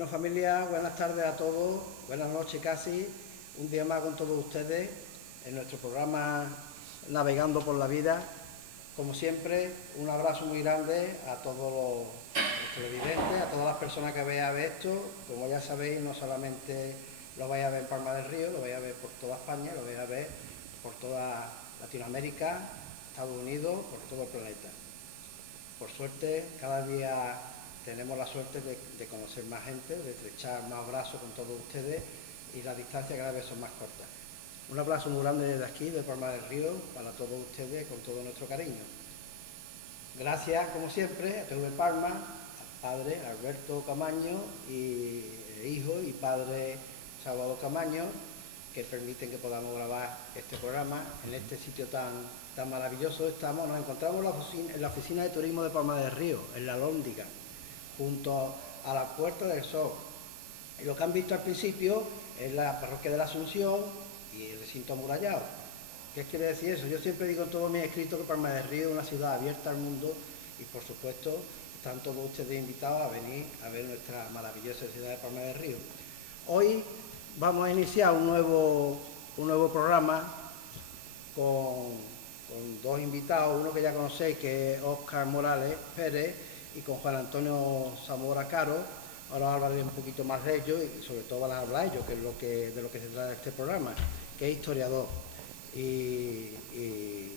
Bueno, familia, buenas tardes a todos, buenas noches casi, un día más con todos ustedes en nuestro programa Navegando por la Vida. Como siempre, un abrazo muy grande a todos los televidentes, a todas las personas que vean esto. Como ya sabéis, no solamente lo vais a ver en Palma del Río, lo vais a ver por toda España, lo vais a ver por toda Latinoamérica, Estados Unidos, por todo el planeta. Por suerte, cada día tenemos la suerte de conocer más gente, de estrechar más brazos con todos ustedes y las distancias cada vez son más cortas. Un abrazo muy grande desde aquí, de Palma del Río, para todos ustedes, con todo nuestro cariño. Gracias, como siempre, a TV Palma, al padre Alberto Camaño y hijo y padre Salvador Camaño, que permiten que podamos grabar este programa en este sitio tan maravilloso. Nos encontramos en la oficina de turismo de Palma del Río, en la Lóndiga, junto a la Puerta del Sol. Y lo que han visto al principio es la parroquia de la Asunción y el recinto amurallado. ¿Qué quiere decir eso? Yo siempre digo en todos mis escritos que Palma del Río es una ciudad abierta al mundo y, por supuesto, están todos ustedes invitados a venir a ver nuestra maravillosa ciudad de Palma del Río. Hoy vamos a iniciar un nuevo programa con dos invitados, uno que ya conocéis, que es Óscar Morales Pérez, y con Juan Antonio Zamora Caro. Ahora hablaré un poquito más de ellos y sobre todo van a hablar ellos, que es de lo que se trata este programa, que es historiador y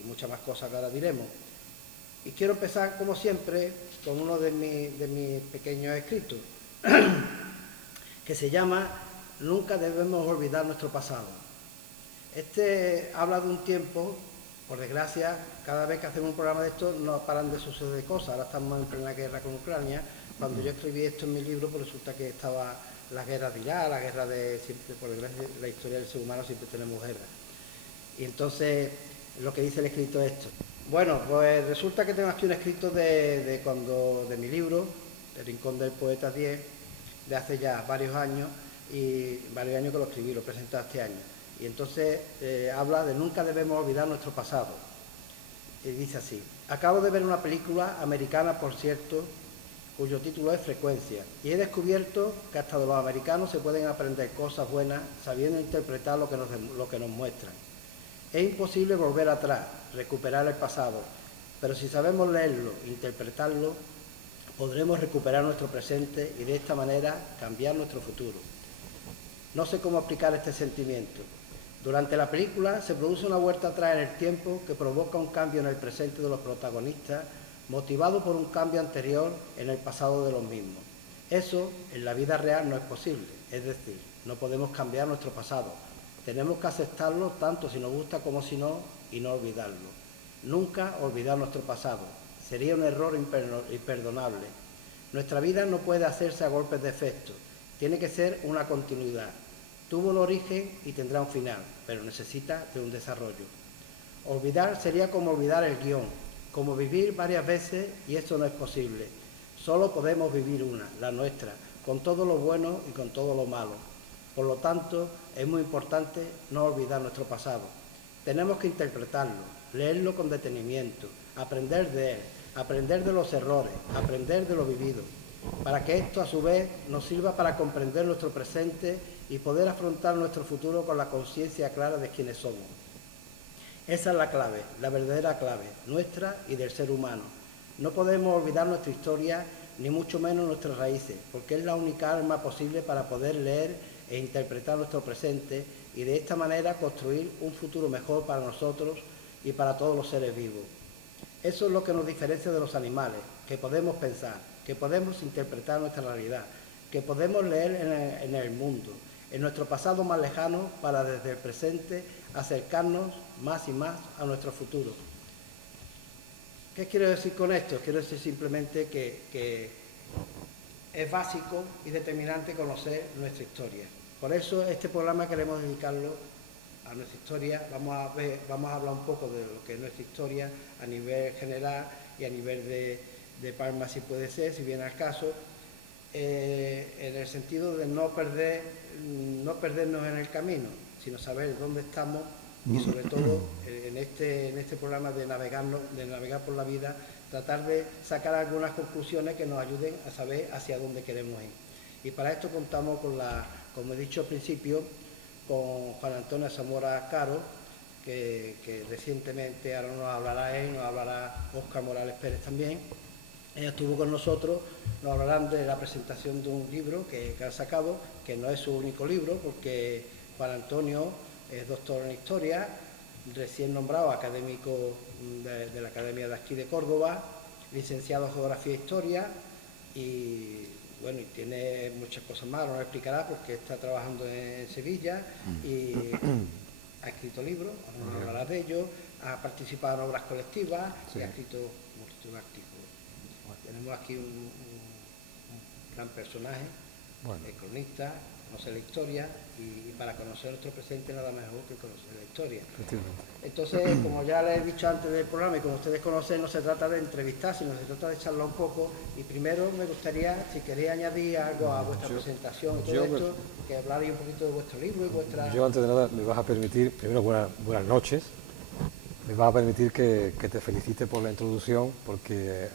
muchas más cosas que ahora diremos. Y quiero empezar, como siempre, con uno de mis pequeños escritos, que se llama Nunca debemos olvidar nuestro pasado. Este habla de un tiempo, por desgracia, cada vez que hacemos un programa de esto no paran de suceder cosas. Ahora estamos en plena guerra con Ucrania. Cuando yo escribí esto en mi libro, pues resulta que estaba la guerra de Irak, la guerra de siempre, por desgracia, la historia del ser humano siempre tenemos guerra. Y entonces, lo que dice el escrito es esto. Bueno, pues resulta que tengo aquí un escrito de mi libro, El Rincón del Poeta 10, de hace ya varios años, y varios años que lo escribí, lo presenté este año. Y entonces habla de nunca debemos olvidar nuestro pasado. Y dice así: acabo de ver una película americana, por cierto, cuyo título es Frecuencia, y he descubierto que hasta de los americanos se pueden aprender cosas buenas sabiendo interpretar lo que nos muestran. Es imposible volver atrás, recuperar el pasado, pero si sabemos leerlo e interpretarlo, podremos recuperar nuestro presente y de esta manera cambiar nuestro futuro. No sé cómo aplicar este sentimiento. Durante la película se produce una vuelta atrás en el tiempo que provoca un cambio en el presente de los protagonistas, motivado por un cambio anterior en el pasado de los mismos. Eso en la vida real no es posible, es decir, no podemos cambiar nuestro pasado. Tenemos que aceptarlo tanto si nos gusta como si no, y no olvidarlo. Nunca olvidar nuestro pasado. Sería un error imperdonable. Nuestra vida no puede hacerse a golpes de efecto. Tiene que ser una continuidad. Tuvo un origen y tendrá un final, pero necesita de un desarrollo. Olvidar sería como olvidar el guión, como vivir varias veces, y esto no es posible. Solo podemos vivir una, la nuestra, con todo lo bueno y con todo lo malo. Por lo tanto, es muy importante no olvidar nuestro pasado. Tenemos que interpretarlo, leerlo con detenimiento, aprender de él, aprender de los errores, aprender de lo vivido, para que esto a su vez nos sirva para comprender nuestro presente y poder afrontar nuestro futuro con la conciencia clara de quiénes somos. Esa es la clave, la verdadera clave, nuestra y del ser humano. No podemos olvidar nuestra historia, ni mucho menos nuestras raíces, porque es la única arma posible para poder leer e interpretar nuestro presente y de esta manera construir un futuro mejor para nosotros y para todos los seres vivos. Eso es lo que nos diferencia de los animales, que podemos pensar, que podemos interpretar nuestra realidad, que podemos leer en el mundo, en nuestro pasado más lejano, para desde el presente acercarnos más y más a nuestro futuro. ¿Qué quiero decir con esto? Quiero decir simplemente que es básico y determinante conocer nuestra historia. Por eso este programa queremos dedicarlo a nuestra historia. Vamos a hablar un poco de lo que es nuestra historia a nivel general y a nivel de Palma, si puede ser, si viene al caso, en el sentido de no perdernos en el camino, sino saber dónde estamos y sobre todo en este programa de navegar por la vida, tratar de sacar algunas conclusiones que nos ayuden a saber hacia dónde queremos ir. Y para esto contamos con como he dicho al principio, con Juan Antonio Zamora Caro, que recientemente ahora nos hablará él, nos hablará Óscar Morales Pérez también. Ella estuvo con nosotros, nos hablarán de la presentación de un libro que han sacado, que no es su único libro, porque Juan Antonio es doctor en Historia, recién nombrado académico de la Academia de aquí de Córdoba, licenciado en Geografía e Historia, y bueno, y tiene muchas cosas más, nos explicará porque está trabajando en Sevilla y ha escrito libros, nos hablará de ello, ha participado en obras colectivas y ha escrito multitud de artículos. Tenemos aquí un gran personaje, cronista, conoce la historia y para conocer nuestro presente nada mejor que conocer la historia. Entonces, como ya les he dicho antes del programa y como ustedes conocen, no se trata de entrevistar, sino se trata de charlar un poco. Y primero me gustaría, si queréis añadir algo a vuestra presentación y todo esto, que hablarais un poquito de vuestro libro y vuestra... Yo antes de nada me vas a permitir, primero buenas noches, me vas a permitir que te felicite por la introducción porque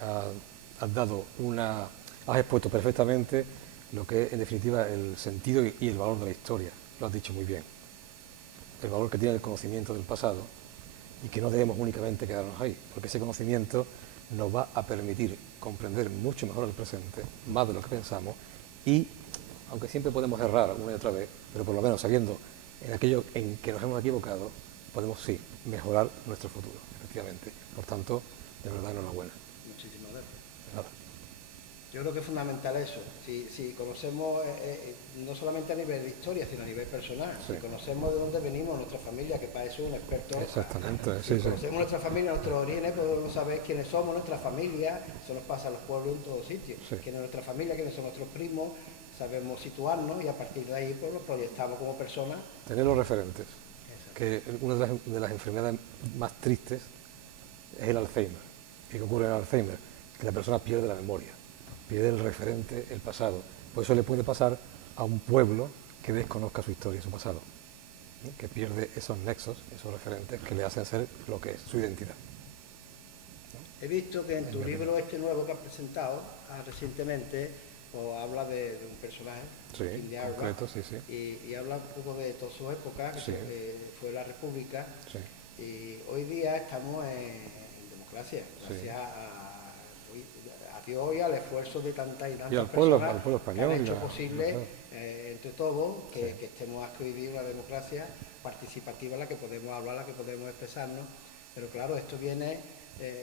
has expuesto perfectamente lo que es en definitiva el sentido y el valor de la historia, lo has dicho muy bien. El valor que tiene el conocimiento del pasado y que no debemos únicamente quedarnos ahí, porque ese conocimiento nos va a permitir comprender mucho mejor el presente, más de lo que pensamos, y aunque siempre podemos errar una y otra vez, pero por lo menos sabiendo en aquello en que nos hemos equivocado, podemos sí mejorar nuestro futuro, efectivamente. Por tanto, de verdad, enhorabuena. Muchísimas gracias. Nada. Yo creo que es fundamental eso. Si conocemos, no solamente a nivel de historia, sino a nivel personal, si conocemos de dónde venimos, nuestra familia, que para eso es un experto. Exactamente, si conocemos nuestra familia, nuestros orígenes, podemos saber quiénes somos, nuestra familia, eso nos pasa a los pueblos en todos sitios. Quién es nuestra familia, quiénes son nuestros primos, sabemos situarnos y a partir de ahí pues, los proyectamos como personas. Tener los referentes, que una de las enfermedades más tristes es el Alzheimer. ¿Y qué ocurre en el Alzheimer? Que la persona pierde la memoria, pierde el referente, el pasado. Por eso le puede pasar a un pueblo que desconozca su historia y su pasado, que pierde esos nexos, esos referentes que le hacen ser lo que es su identidad. He visto que en tu libro este nuevo que has presentado recientemente, pues, habla de un personaje, concreto, y habla un poco de toda su época, que fue la República, y hoy día estamos en democracia, gracias a Dios y al esfuerzo de tantas y tantas personas al pueblo español, que han hecho posible entre todos que estemos aquí hoy día una democracia participativa en la que podemos hablar, en la que podemos expresarnos, pero claro, esto viene,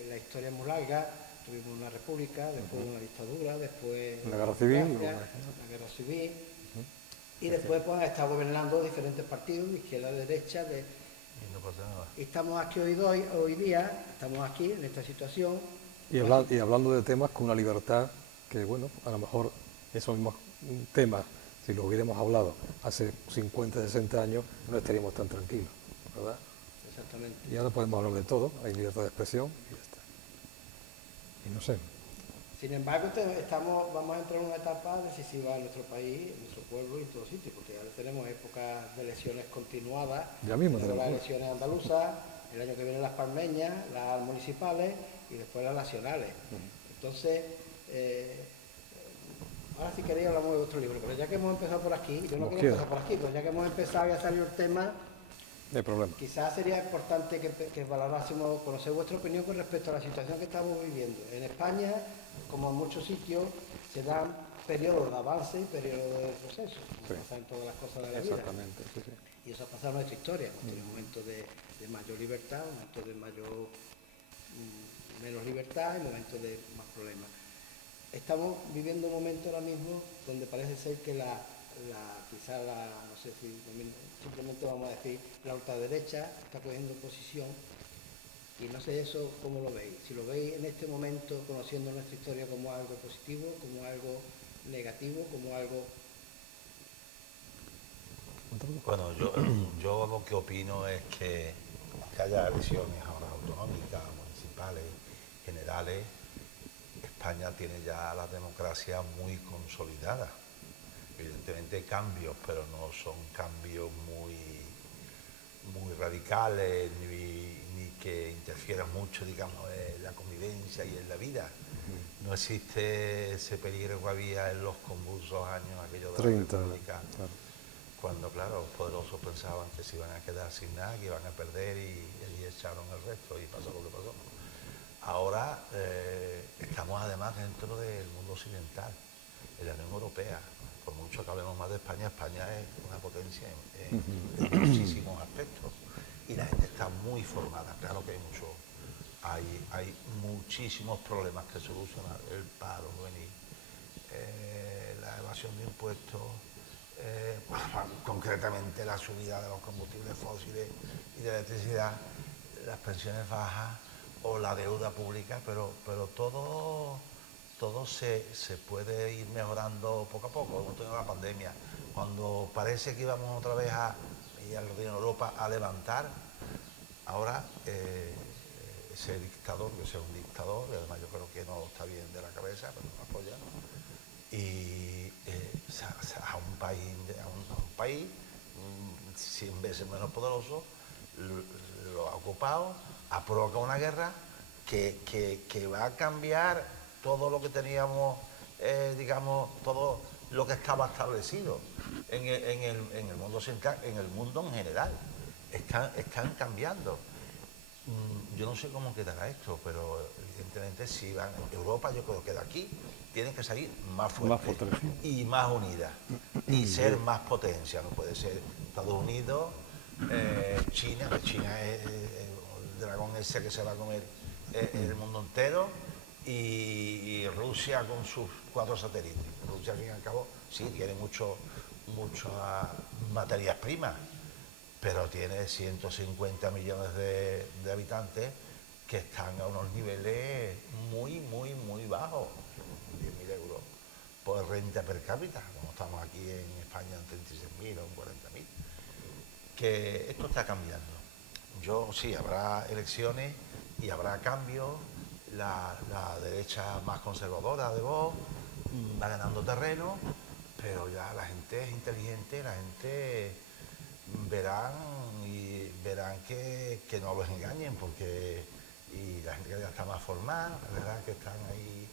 la historia es muy larga. Tuvimos una república, después una dictadura, después una guerra civil, y después pues ha estado gobernando diferentes partidos, de izquierda, de derecha, y no pasa nada. Y estamos aquí hoy día, estamos aquí en esta situación. Y hablando de temas con una libertad que, bueno, a lo mejor esos mismos temas, si los hubiéramos hablado hace 50, 60 años, no estaríamos tan tranquilos, ¿verdad? Exactamente. Y ahora podemos hablar de todo, hay libertad de expresión y ya está. Y no sé. Sin embargo, vamos a entrar en una etapa decisiva en nuestro país, en nuestro pueblo y en todos sitios, porque ahora tenemos épocas de elecciones continuadas. Ya mismo tenemos las elecciones andaluzas, el año que viene las palmeñas, las municipales y después las nacionales. Entonces, ahora si queréis hablamos de vuestro libro, pero ya que hemos empezado por aquí, yo no quiero empezar por aquí, pero ya que hemos empezado y ha salido el tema, no hay problema. Quizás sería importante que valorásemos, conocer vuestra opinión con respecto a la situación que estamos viviendo. En España, como en muchos sitios, se dan periodos de avance y periodos de proceso, como pasa en todas las cosas de la vida. Exactamente, Y eso ha pasado en nuestra historia. Hemos tenido momentos de mayor libertad, momentos de menos libertad y momentos de más problemas. Estamos viviendo un momento ahora mismo donde parece ser que no sé si simplemente vamos a decir, la ultraderecha está cogiendo posición y no sé eso cómo lo veis. Si lo veis en este momento, conociendo nuestra historia como algo positivo, como algo negativo, como algo... Bueno, yo lo que opino es que haya elecciones ahora autonómicas, municipales, generales, España tiene ya la democracia muy consolidada. Evidentemente hay cambios, pero no son cambios muy radicales ni que interfiera mucho, digamos, en la convivencia y en la vida. No existe ese peligro que había en los convulsos años aquellos de 30, la República, claro. cuando, claro, los poderosos pensaban que se iban a quedar sin nada, que iban a perder y echaron el resto y pasó lo que pasó. Ahora estamos además dentro del mundo occidental, en la Unión Europea. Por mucho que hablemos más de España, España es una potencia en muchísimos aspectos y la gente está muy formada. Claro que hay muchísimos problemas que solucionar: el paro juvenil, la evasión de impuestos, concretamente la subida de los combustibles fósiles y de electricidad, las pensiones bajas o la deuda pública, pero todo se puede ir mejorando poco a poco. Hemos tenido la pandemia, cuando parece que íbamos otra vez y al en Europa a levantar, ahora ese dictador, que sea un dictador, y además yo creo que no está bien de la cabeza, pero no apoya, y a un país 100 veces menos poderoso, lo ha ocupado, ha provocado una guerra que va a cambiar todo lo que teníamos, digamos, todo lo que estaba establecido en el mundo occidental, en el mundo en general. Están cambiando. Yo no sé cómo quedará esto, pero evidentemente si van a Europa, yo creo que de aquí tienen que salir más fuertes y más unidas y ser más potencia. No puede ser Estados Unidos, China, que China es el dragón ese que se va a comer el mundo entero, y Rusia con sus 4 satélites. Rusia, al fin y al cabo, sí, tiene muchas materias primas, pero tiene 150 millones de habitantes que están a unos niveles muy bajos. 10.000 euros por renta per cápita, como estamos aquí en España en 36.000 o en 40.000. Que esto está cambiando. Sí, habrá elecciones y habrá cambios. La derecha más conservadora de Vox va ganando terreno, pero ya la gente es inteligente, la gente verán que no los engañen, y la gente que ya está más formada, la verdad que están ahí,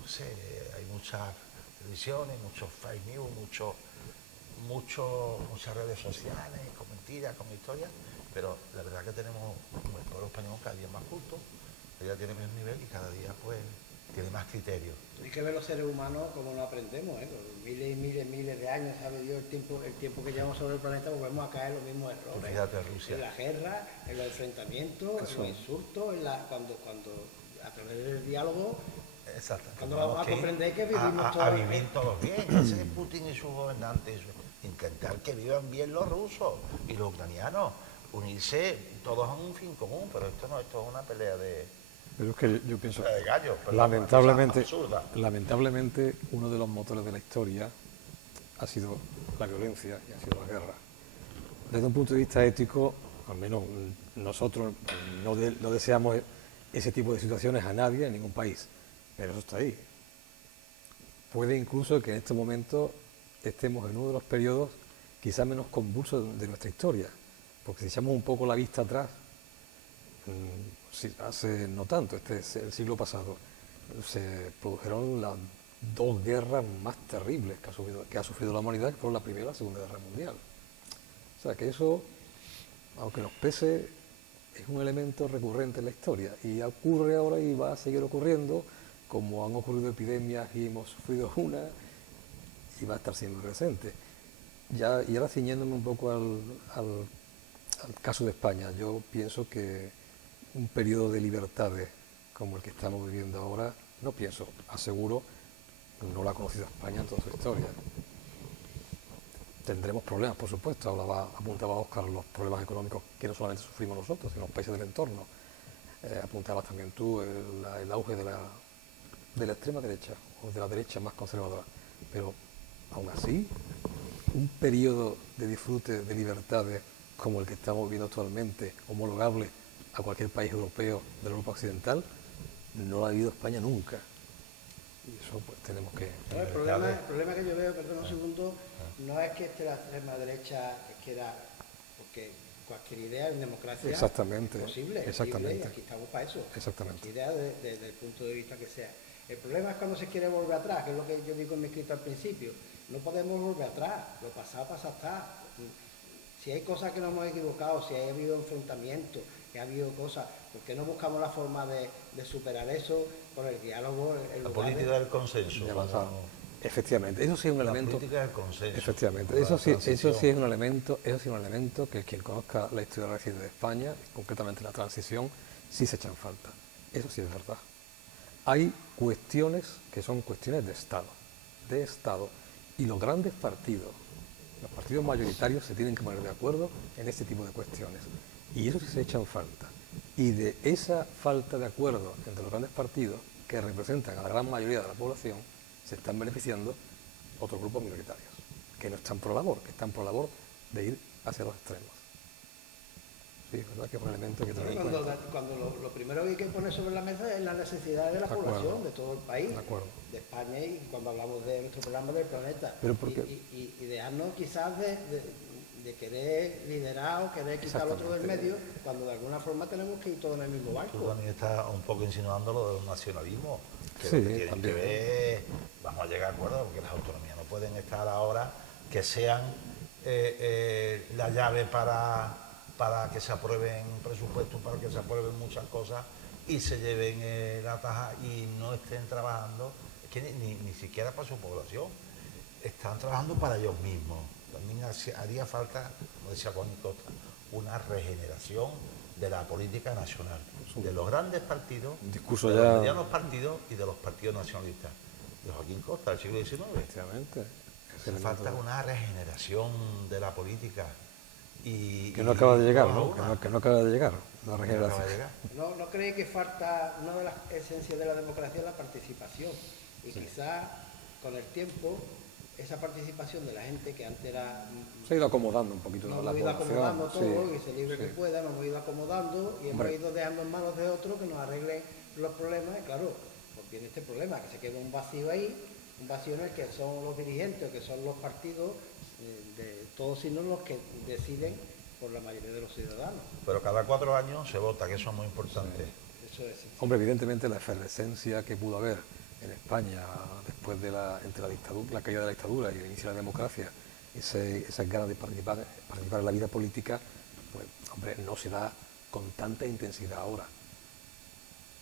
no sé, hay muchas televisiones, muchos fake news, muchas redes sociales, con mentiras, con historias, pero la verdad que tenemos el pueblo español cada día más culto, cada día tiene menos nivel y cada día pues tiene más criterio. Hay que ver los seres humanos como no aprendemos, con miles de años, sabe Dios, el tiempo que llevamos sobre el planeta, volvemos a caer en los mismos errores. Fíjate, Rusia. En la guerra, en los enfrentamientos, en los insultos, cuando a través del diálogo. Exacto. Cuando vamos a comprender que vivimos todos a vivir todos bien. Ese Putin y sus gobernantes, intentar que vivan bien los rusos y los ucranianos, unirse todos a un fin común, pero esto es una pelea de... Pero es que yo pienso, de gallos, lamentablemente, uno de los motores de la historia ha sido la violencia y ha sido la guerra. Desde un punto de vista ético, al menos nosotros no deseamos ese tipo de situaciones a nadie en ningún país, pero eso está ahí. Puede incluso que en este momento estemos en uno de los periodos quizás menos convulsos de nuestra historia, porque si echamos un poco la vista atrás, hace no tanto, el siglo pasado, se produjeron las 2 guerras más terribles que ha sufrido la humanidad, que fueron la Primera y la Segunda Guerra Mundial. O sea que eso, aunque nos pese, es un elemento recurrente en la historia y ocurre ahora y va a seguir ocurriendo, como han ocurrido epidemias y hemos sufrido una, y va a estar siempre presente. Y ahora ciñéndome un poco al caso de España, yo pienso que un periodo de libertades como el que estamos viviendo ahora, aseguro, no lo ha conocido España en toda su historia. Tendremos problemas, por supuesto, apuntaba Óscar los problemas económicos que no solamente sufrimos nosotros, sino los países del entorno. Apuntabas también tú el auge de la extrema derecha, o de la derecha más conservadora. Pero, aún así, un periodo de disfrute de libertades como el que estamos viviendo actualmente, homologable a cualquier país europeo de la Europa Occidental, no lo ha vivido España nunca. Y eso pues tenemos que... El problema que yo veo, perdón un segundo, no es que esté la extrema derecha, porque cualquier idea en democracia Exactamente, posible, exactamente. libre, y aquí estamos para eso. Exactamente. Cualquier idea desde el punto de vista que sea. El problema es cuando se quiere volver atrás, que es lo que yo digo en mi escrito al principio. No podemos volver atrás, lo pasado está. Si hay cosas que nos hemos equivocado, si ha habido enfrentamientos, que ha habido cosas, ¿por qué no buscamos la forma de superar eso por el diálogo? La política del consenso. De avanzar. Efectivamente, eso sí es un elemento. La política del consenso. Efectivamente, eso sí es un elemento que quien conozca la historia reciente de España, concretamente la transición, sí se echa en falta. Eso sí es verdad. Hay cuestiones que son cuestiones de Estado, y los grandes partidos, los partidos mayoritarios se tienen que poner de acuerdo en este tipo de cuestiones, y eso sí se echa en falta. Y de esa falta de acuerdo entre los grandes partidos, que representan a la gran mayoría de la población, se están beneficiando otros grupos minoritarios, que no están por labor, que están por labor de ir hacia los extremos. Sí, es verdad que es un elemento que tener en cuenta. Cuando lo primero que hay que poner sobre la mesa es las necesidades de la población, de todo el país, de España, y cuando hablamos de nuestro programa del planeta. Pero porque... y dejarnos quizás de querer liderar o querer quitar al otro del medio, cuando de alguna forma tenemos que ir todos en el mismo barco. Tú también estás un poco insinuando lo del nacionalismo, que sí, lo que tienen también. que ver, vamos a llegar a acuerdo, porque las autonomías no pueden estar ahora que sean la llave para que se aprueben presupuestos, para que se aprueben muchas cosas y se lleven la taja y no estén trabajando, es que ni siquiera para su población, están trabajando para ellos mismos. También haría falta, como decía Juan Costa, una regeneración de la política nacional, de los grandes partidos, de los medianos partidos y de los partidos nacionalistas. De Joaquín Costa, del siglo XIX. Efectivamente. Hace falta una regeneración de la política. Que no acaba de llegar, ¿no? Que no acaba de llegar, la regeneración. ¿No cree que falta una de las esencias de la democracia, la participación? Y quizás con el tiempo esa participación de la gente que antes era... Se ha ido acomodando un poquito nos la hemos ido acomodando todo, sí, y se libre que pueda, nos hemos ido acomodando y hemos ido dejando en manos de otros que nos arreglen los problemas. Y claro, pues viene este problema, que se queda un vacío ahí, un vacío en el que son los dirigentes, que son los partidos, de todos sino los que deciden por la mayoría de los ciudadanos. Pero cada 4 años se vota, que eso es muy importante. Sí, eso es. Hombre, evidentemente la efervescencia que pudo haber en España después de entre la dictadura, la caída de la dictadura y el inicio de la democracia, esas ganas de participar en la vida política, pues, hombre, no se da con tanta intensidad ahora.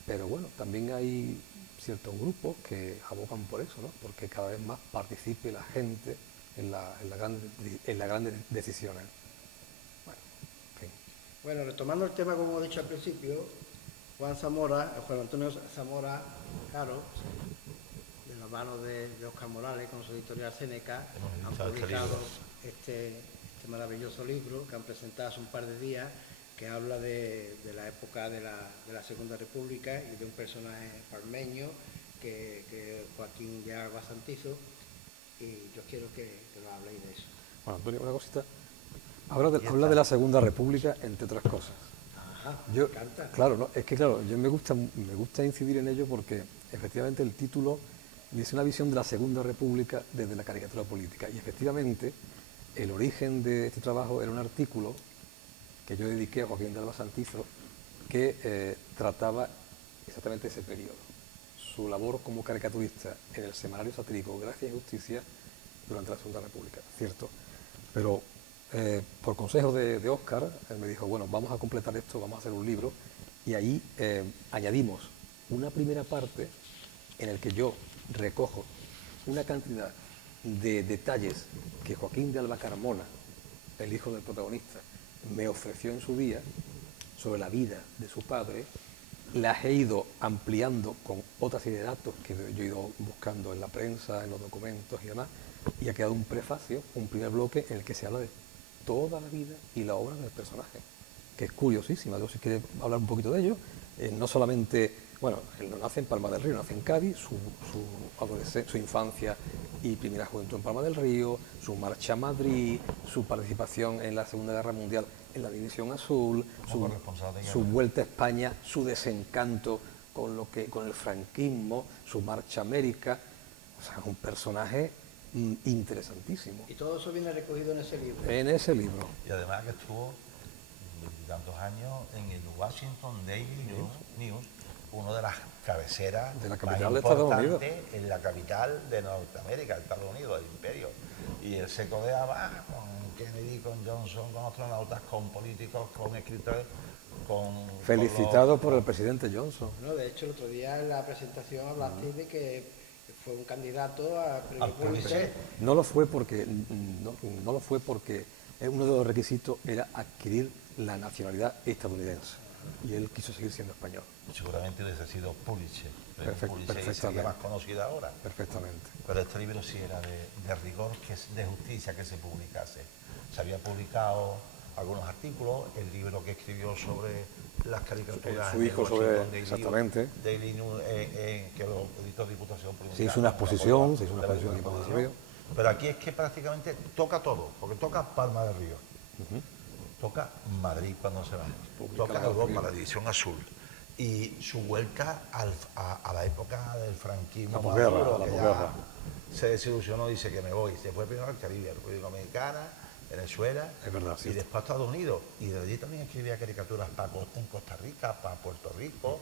Pero bueno, también hay ciertos grupos que abogan por eso, ¿no? Porque cada vez más participe la gente en las grandes decisiones. Bueno, en fin. Bueno, retomando el tema, como he dicho al principio, Juan Antonio Zamora Caro, de la mano de Óscar Morales con su editorial Seneca, han publicado este maravilloso libro que han presentado hace un par de días, que habla de la época de la Segunda República y de un personaje parmeño que es Joaquín de Alba Santizo, y yo quiero que nos habléis de eso. Bueno, Antonio, una cosita. Habla de la Segunda República, entre otras cosas. Ajá, me encanta. Claro, ¿no? Es que claro, me gusta incidir en ello porque efectivamente el título dice una visión de la Segunda República desde la caricatura política. Y efectivamente el origen de este trabajo era un artículo que yo dediqué a Joaquín de Alba Santizo, que trataba exactamente ese periodo, su labor como caricaturista en el semanario satírico Gracia y Justicia durante la Segunda República, ¿cierto? Pero por consejo de Óscar, me dijo, bueno, vamos a completar esto, vamos a hacer un libro, y ahí añadimos una primera parte en el que yo recojo una cantidad de detalles que Joaquín de Alba Carmona, el hijo del protagonista, me ofreció en su día sobre la vida de su padre. Las he ido ampliando con otra serie de datos que yo he ido buscando en la prensa, en los documentos y demás, y ha quedado un prefacio, un primer bloque en el que se habla de toda la vida y la obra del personaje, que es curiosísima. Yo, si quiere hablar un poquito de ello, no solamente, bueno, él no nace en Palma del Río, nace en Cádiz, su infancia y primera juventud en Palma del Río, su marcha a Madrid, su participación en la Segunda Guerra Mundial en la División Azul, su vuelta a España, su desencanto con el franquismo, su marcha a América. O sea, es un personaje interesantísimo. Y todo eso viene recogido en ese libro. En ese libro. Y además que estuvo tantos años en el Washington Daily News, una de las cabeceras de la más capital de Estados Unidos, importantes en la capital de Norteamérica, Estados Unidos, del imperio. Y él se codeaba con Kennedy, con Johnson, con astronautas, con políticos, con escritores, felicitado por el presidente Johnson. No, de hecho, el otro día en la presentación hablaste de que fue un candidato a premio Pulitzer. No lo fue porque no lo fue porque uno de los requisitos era adquirir la nacionalidad estadounidense y él quiso seguir siendo español. Seguramente hubiese sido Pulitzer, Perfectamente. sería más conocida ahora. Perfectamente. Pero este libro sí era de rigor, que es de justicia que se publicase. Se había publicado algunos artículos, el libro que escribió sobre las caricaturas. Su hijo sobre, Daily, exactamente. Daily News, que lo editó Diputación Provincial. Se hizo una exposición, de Palma del Río. Pero aquí es que prácticamente toca todo, porque toca Palma del Río, toca Madrid cuando se va, toca Europa, la División Azul, y su vuelta a la época del franquismo. La posguerra, que ya se desilusionó, dice que me voy, se fue primero al Caribe, República Dominicana, Venezuela, es verdad, y después a Estados Unidos, y de allí también escribía caricaturas en Costa Rica, para Puerto Rico,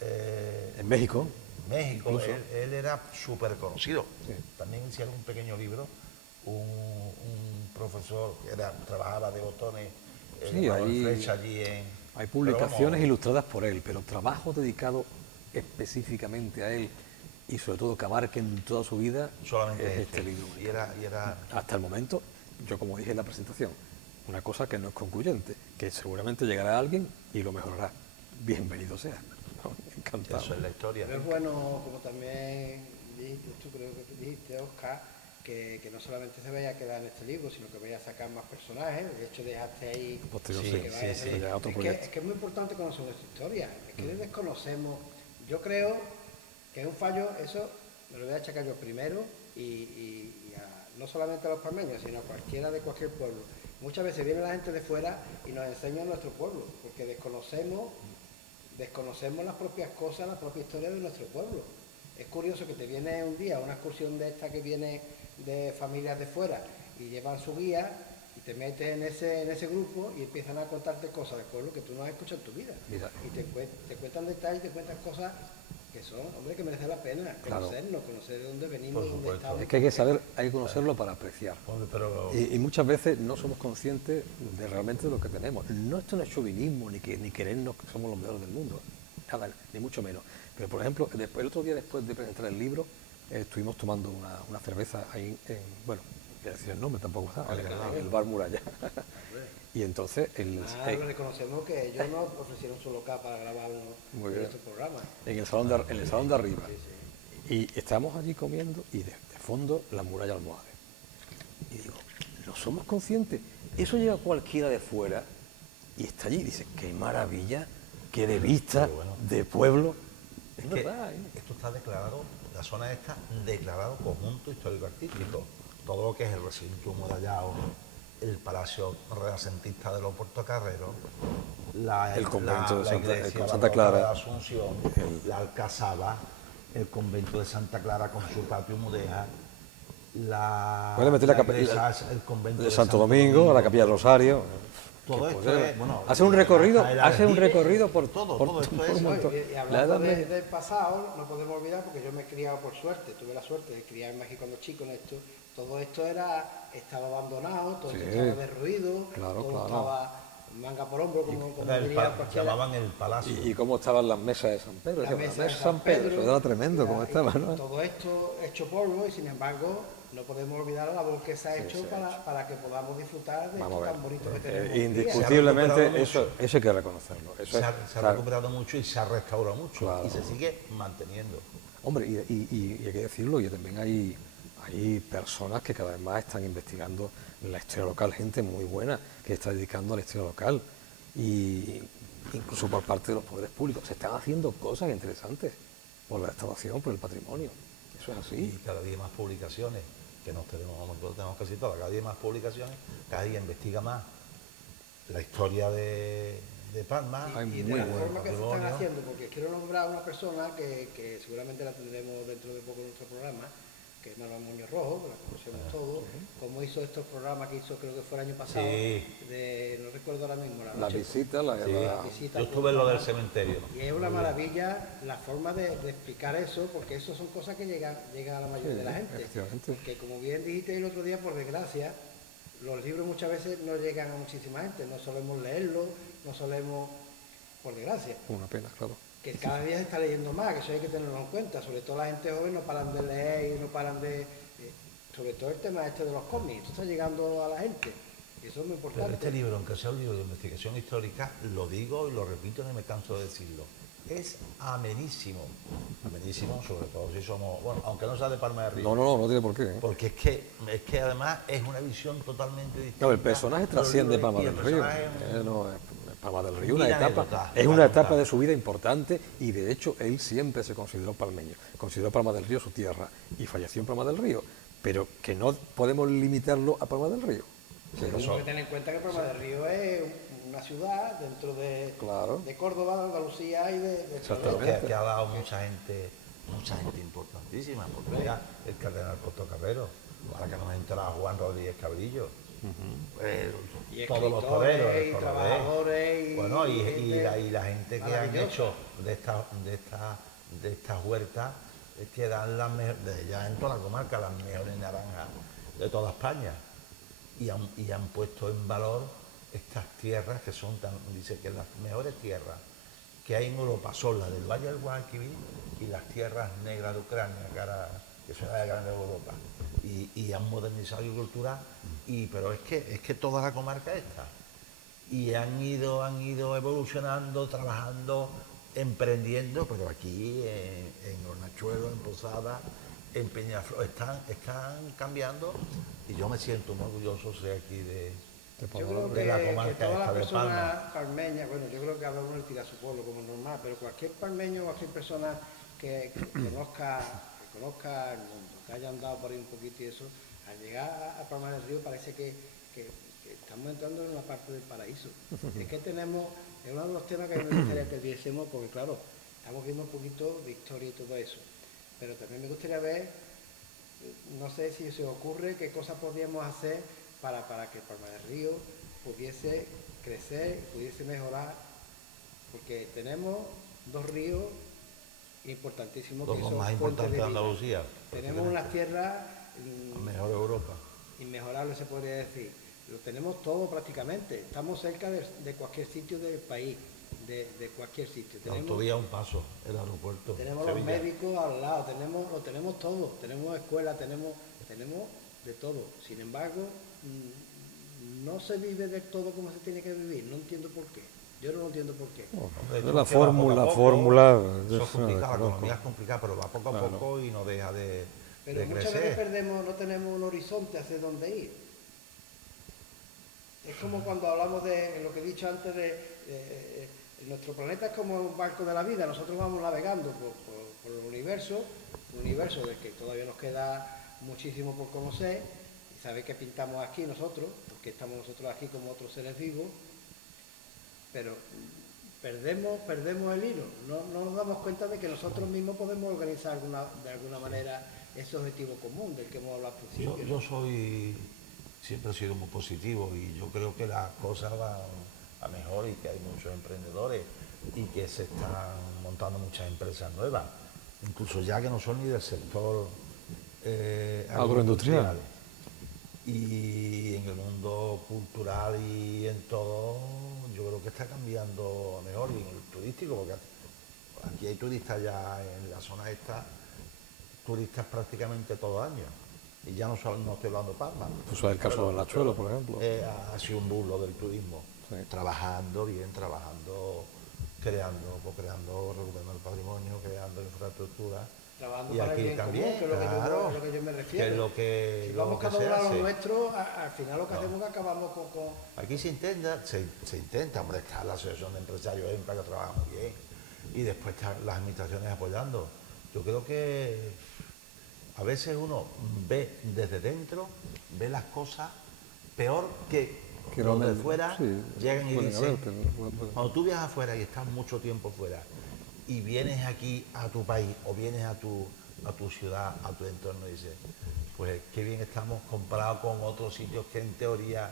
en México. México, él era súper conocido. Sí. También hicieron un pequeño libro, un profesor que trabajaba de botones, flecha allí hay publicaciones ilustradas por él, pero trabajo dedicado específicamente a él y sobre todo que abarquen toda su vida, solamente es este libro. Y era... Hasta el momento, yo como dije en la presentación, una cosa que no es concluyente, que seguramente llegará alguien y lo mejorará. Bienvenido sea. Encantado. Eso es la historia. Pero es bueno, como también dijiste, tú creo que dijiste, Oscar, que no solamente se vaya a quedar en este libro, sino que vaya a sacar más personajes. De hecho, dejaste ahí... Es que es muy importante conocer nuestra historia. Es que desconocemos. Yo creo que es un fallo, eso me lo voy a achacar yo primero, no solamente a los palmeños, sino a cualquiera de cualquier pueblo. Muchas veces viene la gente de fuera y nos enseña nuestro pueblo, porque desconocemos las propias cosas, la propia historia de nuestro pueblo. Es curioso que te viene un día una excursión de esta que viene de familias de fuera y llevan su guía y te metes en ese grupo y empiezan a contarte cosas del pueblo que tú no has escuchado en tu vida. Mira. Y te cuentan detalles, te cuentan cosas que son, hombre, que merece la pena conocernos, conocer de dónde venimos, dónde estamos. Es que hay que conocerlo para apreciar. Y muchas veces no somos conscientes de realmente de lo que tenemos. Esto no es chauvinismo, ni querernos que somos los mejores del mundo, nada, ni mucho menos. Pero, por ejemplo, el otro día, después de presentar el libro, estuvimos tomando una cerveza ahí voy a decir el nombre, tampoco está, en el bar Muralla. Y entonces reconocemos que ellos nos ofrecieron su local para grabar nuestro programa. En el salón de arriba. Sí. Y estábamos allí comiendo y de fondo la muralla Almohades. Y digo, no somos conscientes. Eso llega cualquiera de fuera y está allí y dice, qué maravilla, qué de vista, de pueblo. Es verdad. Esto está declarado, la zona está declarado conjunto histórico-artístico. Todo lo que es el recinto murallado, el Palacio Renacentista de los Portocarreros, el convento de Santa Clara, de Asunción, la Alcazaba, el convento de Santa Clara con su patio mudéjar, puede meter el convento de Santo Domingo, la capilla del Rosario. Todo esto es, hace un recorrido por todo esto es. Y hablando del pasado, no podemos olvidar, porque yo me he criado por suerte, tuve la suerte de criar en México cuando chico en esto. Todo esto estaba abandonado, todo esto estaba derruido, todo estaba manga por hombro, como diría cualquiera. Llamaban el palacio. ¿Y cómo estaban las mesas de San Pedro? Las mesas de San Pedro, eso era tremendo, cómo estaba, ¿no? Todo esto hecho polvo y sin embargo no podemos olvidar la labor que se ha hecho para que podamos disfrutar de esto tan bonito que tenemos. Indiscutiblemente eso hay que reconocerlo. Se ha recuperado mucho y se ha restaurado mucho y se sigue manteniendo. Hombre, y hay que decirlo, y también hay personas que cada vez más están investigando la historia local, gente muy buena que está dedicando a la historia local y incluso por parte de los poderes públicos se están haciendo cosas interesantes por la restauración, por el patrimonio. Eso es así. Y cada día más publicaciones, que nosotros tenemos casi todas, cada día más publicaciones, cada día investiga más la historia de Palma y de la forma que se están haciendo, porque quiero nombrar a una persona que seguramente la tendremos dentro de poco en nuestro programa, que es Manuel Muñoz Rojo, que la conocemos todos, como hizo estos programas que hizo, creo que fue el año pasado, Sí. no recuerdo ahora mismo, La noche, visita, Sí. la visita Yo estuve en lo del cultural. cementerio. Y es una maravilla la forma de explicar eso, porque eso son cosas que llegan a la mayoría de la gente. Efectivamente. Que como bien dijiste el otro día, por desgracia, los libros muchas veces no llegan a muchísima gente, no solemos leerlos, no solemos, por desgracia, Una pena, claro. que cada día se está leyendo más, que eso hay que tenerlo en cuenta, sobre todo la gente joven no paran de leer y no paran de... sobre todo el tema este de los cómics, esto está llegando a la gente, y eso es muy Pero importante. este libro, aunque sea un libro de investigación histórica, lo digo y lo repito, no me canso de decirlo, es amenísimo, sobre todo si somos, bueno, aunque no sea de Palma de Río, No tiene por qué. ¿eh? porque es que además es una visión totalmente distinta. No, el personaje trasciende Los libros Palma y del el Río. personaje No, Palma del Río, Mira una etapa, anécdota, es va una a etapa contar. de su vida importante y de hecho él siempre se consideró palmeño, consideró Palma del Río su tierra y falleció en Palma del Río, pero que no podemos limitarlo a Palma del Río. Que Tenemos eso- que tener en cuenta que Palma del Río es una ciudad dentro de, Claro. de Córdoba, de Andalucía y de Exactamente. que ha dado mucha gente importantísima, porque ya el cardenal Portocarrero, ahora que nos entra Juan Rodríguez Cabrillo, Y todos los escritores, toreros, y el cordobés. trabajadores, y Bueno, gente y la gente que han maravillosa. hecho de estas huertas, es que dan las ya en toda la comarca las mejores naranjas de toda España. Y han puesto en valor estas tierras que son dice que las mejores tierras que hay en Europa son las del Valle del Guadalquivir y las tierras negras de Ucrania, que son las grandes de Europa. Y han modernizado la agricultura, pero es que toda la comarca está. Y han ido evolucionando, trabajando, emprendiendo, pero aquí en Hornachuelos, en Posada, en Peñaflor, están cambiando y yo me siento muy orgulloso de aquí de Yo creo de la que comarca todas las esta de Palma. personas palmeñas, bueno, yo creo que cada uno le tira a su pueblo como normal, pero cualquier palmeño, cualquier persona que conozca el mundo, que haya andado por ahí un poquito y eso, al llegar a Palma del Río parece que estamos entrando en una parte del paraíso. Es que es uno de los temas que me gustaría que viésemos, porque claro, estamos viendo un poquito de historia y todo eso, pero también me gustaría ver, no sé si se os ocurre qué cosas podríamos hacer para que Palma del Río pudiese crecer, pudiese mejorar, porque tenemos dos ríos importantísimos Los que dos son más fuentes importantes de vida. Andalucía. Tenemos unas tierras La mejor de Europa. inmejorables, se podría decir. Lo tenemos todo prácticamente. Estamos cerca de cualquier sitio del país, de cualquier sitio. La autovía a un paso, el aeropuerto. Tenemos los Sevilla. médicos al lado, lo tenemos todo, tenemos escuelas, tenemos de todo. Sin embargo, no se vive del todo como se tiene que vivir, no entiendo por qué. Yo no lo entiendo por qué. Hombre, Es tú, la que va poco a fórmula. poco, eso es complicado, la desconozco. economía es complicada, pero va poco a Claro. poco y no deja de Pero muchas crecer. veces no tenemos un horizonte hacia dónde ir. Es como cuando hablamos de lo que he dicho antes nuestro planeta es como un barco de la vida, nosotros vamos navegando por el universo del que todavía nos queda muchísimo por conocer, y sabéis que pintamos aquí nosotros, porque estamos nosotros aquí como otros seres vivos, pero perdemos el hilo, no nos damos cuenta de que nosotros mismos podemos organizar de alguna manera ese objetivo común del que hemos hablado al principio. Yo siempre he sido muy positivo y yo creo que las cosas van a mejor y que hay muchos emprendedores y que se están montando muchas empresas nuevas, incluso ya que no son ni del sector Agroindustrial. Y en el mundo cultural y en todo, yo creo que está cambiando a mejor, y en el turístico, porque aquí hay turistas ya en la zona esta, turistas prácticamente todo el año. Y ya no estoy hablando de Palma. Tú sabes el caso de Lachuelo, por ejemplo. Ha sido un burlo del turismo. Sí. Trabajando, creando, recuperando el patrimonio, creando infraestructura. Trabajando Y para el aquí bien también, común, que es claro, lo que yo me refiero. que es lo que, Si lo vamos que cada se uno a lo hace. nuestro, al final lo que hacemos es que acabamos con... Aquí se intenta, hombre, está la Asociación de Empresarios EMPA que trabaja muy bien, y después están las administraciones apoyando. Yo creo que a veces uno ve desde dentro, ve las cosas peor que los de realmente, fuera sí, llegan y pueden dicen, haberte, pueden- cuando tú viajas afuera y estás mucho tiempo fuera y vienes aquí a tu país o vienes a tu a tu ciudad, a tu entorno, y dices, pues qué bien estamos comparado con otros sitios que en teoría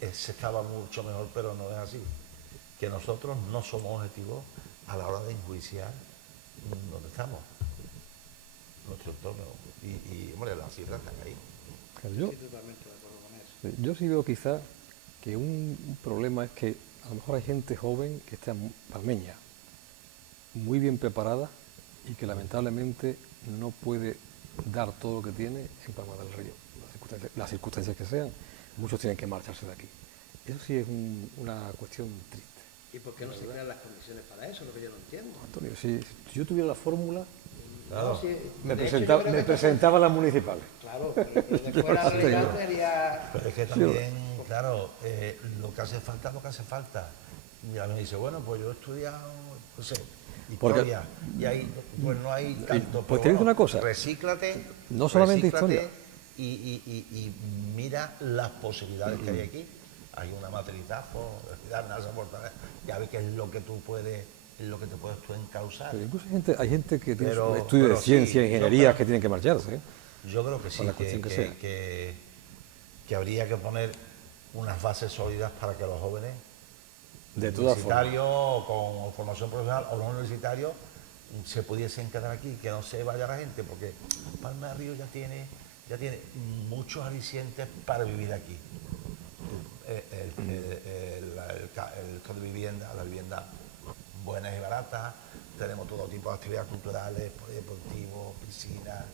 se estaba mucho mejor, pero no es así. Que nosotros no somos objetivos a la hora de enjuiciar dónde estamos, nuestro entorno. Hombre, las cifras están ahí. Claro, yo, Sí, totalmente de acuerdo con eso. yo sí veo quizá que un problema es que a lo mejor hay gente joven que está palmeña, muy bien preparada y que lamentablemente no puede dar todo lo que tiene en Palma del Río, las circunstancias que sean. Muchos tienen que marcharse de aquí. Eso sí es una cuestión triste. ¿Y por qué no se crean las condiciones para eso? Lo que yo no entiendo. Antonio, si yo tuviera la fórmula, Claro. No, sí, me de hecho, yo creo que esto- presentaba a las municipales. Claro, pero después la realidad sería... Pero es que también, claro, lo que hace falta es lo que hace falta. Y a mí me dice, bueno, pues yo he estudiado, no sé, historia, y ahí pues no hay tanto. pues pero te digo bueno, una cosa, recíclate, no solamente recíclate historia. Y mira las posibilidades que hay aquí. Hay una matrizazo, ya ves qué es lo que tú puedes, es lo que te puedes tú encauzar. Pero incluso hay gente que tiene Pero- estudios de pero sí, ciencia, yo ingeniería, creo- que tienen que marcharse. Yo creo que sí, Por la cuestión que sea. que habría que poner unas bases sólidas para que los jóvenes, De todas formas. universitarios, con formación profesional o no universitarios, se pudiesen quedar aquí, que no se vaya la gente, porque Palma del Río ya tiene muchos alicientes para vivir aquí. El costo de vivienda, la vivienda buena y barata, tenemos todo tipo de actividades culturales, polideportivos, piscinas,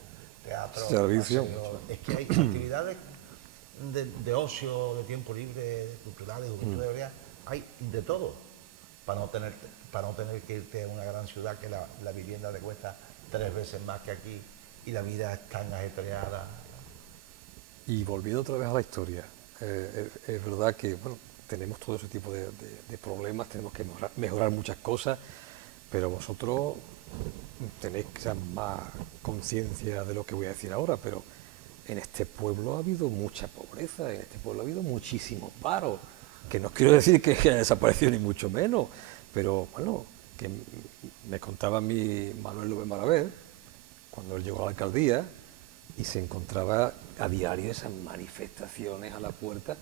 teatro, Servicio. paseo. Es que hay actividades de ocio, de tiempo libre, culturales, juventud, hay de todo, para no tener que irte a una gran ciudad que la vivienda te cuesta 3 veces más que aquí y la vida es tan ajetreada. Y volviendo otra vez a la historia, es verdad que bueno, tenemos todo ese tipo de problemas, tenemos que mejorar muchas cosas, pero vosotros tenéis quizás más conciencia de lo que voy a decir ahora, pero en este pueblo ha habido mucha pobreza, en este pueblo ha habido muchísimo paro, que no quiero decir que haya desaparecido ni mucho menos, pero bueno, que me contaba mi Manuel López Maraver, cuando él llegó a la alcaldía, y se encontraba a diario esas manifestaciones a la puerta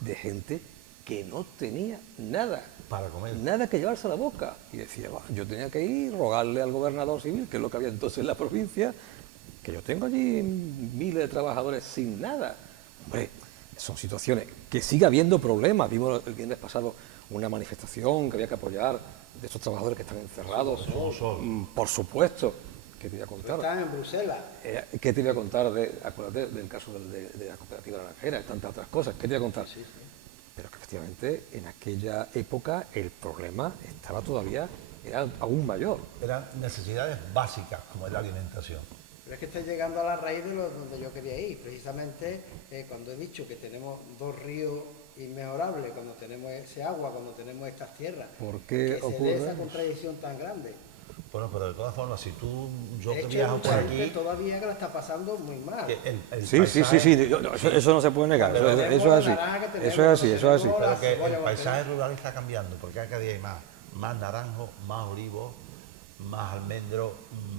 de gente que no tenía nada. Para comer. Nada que llevarse a la boca. Y decía, "Va, yo tenía que ir, rogarle al gobernador civil, que es lo que había entonces en la provincia, que yo tengo allí miles de trabajadores sin nada". Hombre, son situaciones que sigue habiendo problemas. Vimos el viernes pasado una manifestación que había que apoyar de estos trabajadores que están encerrados. Por supuesto. ¿Qué te voy a contar? Están en Bruselas. ¿Qué te voy a contar? Acuérdate del caso de la cooperativa naranjera y tantas otras cosas. ¿Qué te voy a contar? Pero que efectivamente en aquella época el problema estaba todavía, era aún mayor. Eran necesidades básicas como es la alimentación. Pero es que estoy llegando a la raíz de donde yo quería ir. Precisamente cuando he dicho que tenemos 2 ríos inmejorables, cuando tenemos ese agua, cuando tenemos estas tierras. ¿Por qué que se ocurre dé esa eso? contradicción tan grande. Bueno, pero de todas formas, si yo De que hecho, viajo hay por mucha gente aquí, todavía que la está pasando muy mal. que el Sí, paisaje, eso no se puede negar, Pero eso es tenemos así. la naranja que tenemos, Eso es así, eso es así. tenemos pero que cebolla, el paisaje rural está cambiando, porque cada día hay más naranjos, más olivos, más almendros,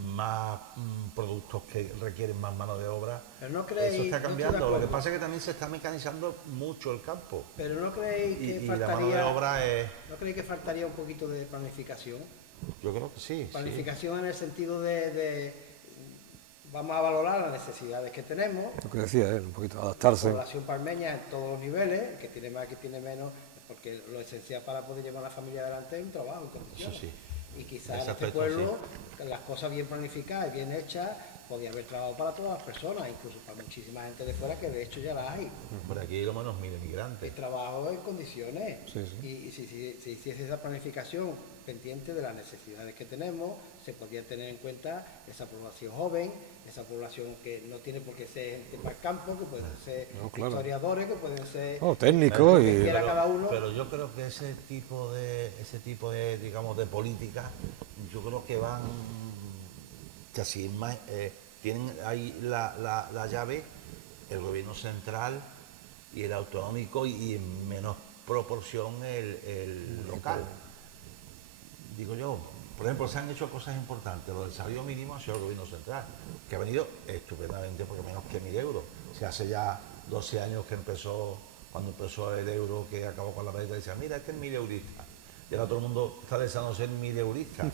más productos que requieren más mano de obra. Pero no creéis, Eso está yo estoy de cambiando. Lo que acuerdo. pasa es que también se está mecanizando mucho el campo. Pero no creéis que Y la mano de faltaría, obra es... ¿no creéis que faltaría un poquito de planificación? Yo creo que sí. Planificación en el sentido de vamos a valorar las necesidades que tenemos, Lo que decía él, un poquito, la adaptarse. población palmeña en todos los niveles, que tiene más, que tiene menos, porque lo esencial para poder llevar a la familia adelante es un trabajo en condiciones. Eso sí. Y quizás Ese en este aspecto, pueblo, las cosas bien planificadas y bien hechas, podía haber trabajo para todas las personas, incluso para muchísima gente de fuera, que de hecho ya las hay. Por aquí hay lo menos 1000 Hay inmigrantes. trabajo en condiciones. Sí, sí. Y si se hiciese esa planificación pendiente de las necesidades que tenemos, se podría tener en cuenta esa población joven, esa población que no tiene por qué ser gente para el campo, que pueden ser No, claro. historiadores, que pueden ser... No, técnico que y... quiera cada uno. Pero yo creo que ese tipo de digamos de políticas, yo creo que van casi más, tienen ahí la llave el gobierno central y el autonómico y en menos proporción el local. Digo yo, Por ejemplo, se han hecho cosas importantes. Lo del salario mínimo ha sido el gobierno central, que ha venido estupendamente porque menos que 1.000 euros. Si hace ya 12 años que empezó, cuando empezó el euro, que acabó con la moneda, decía, mira, este es 1.000 eurista. Y ahora todo el mundo está deseando ser 1.000 eurista.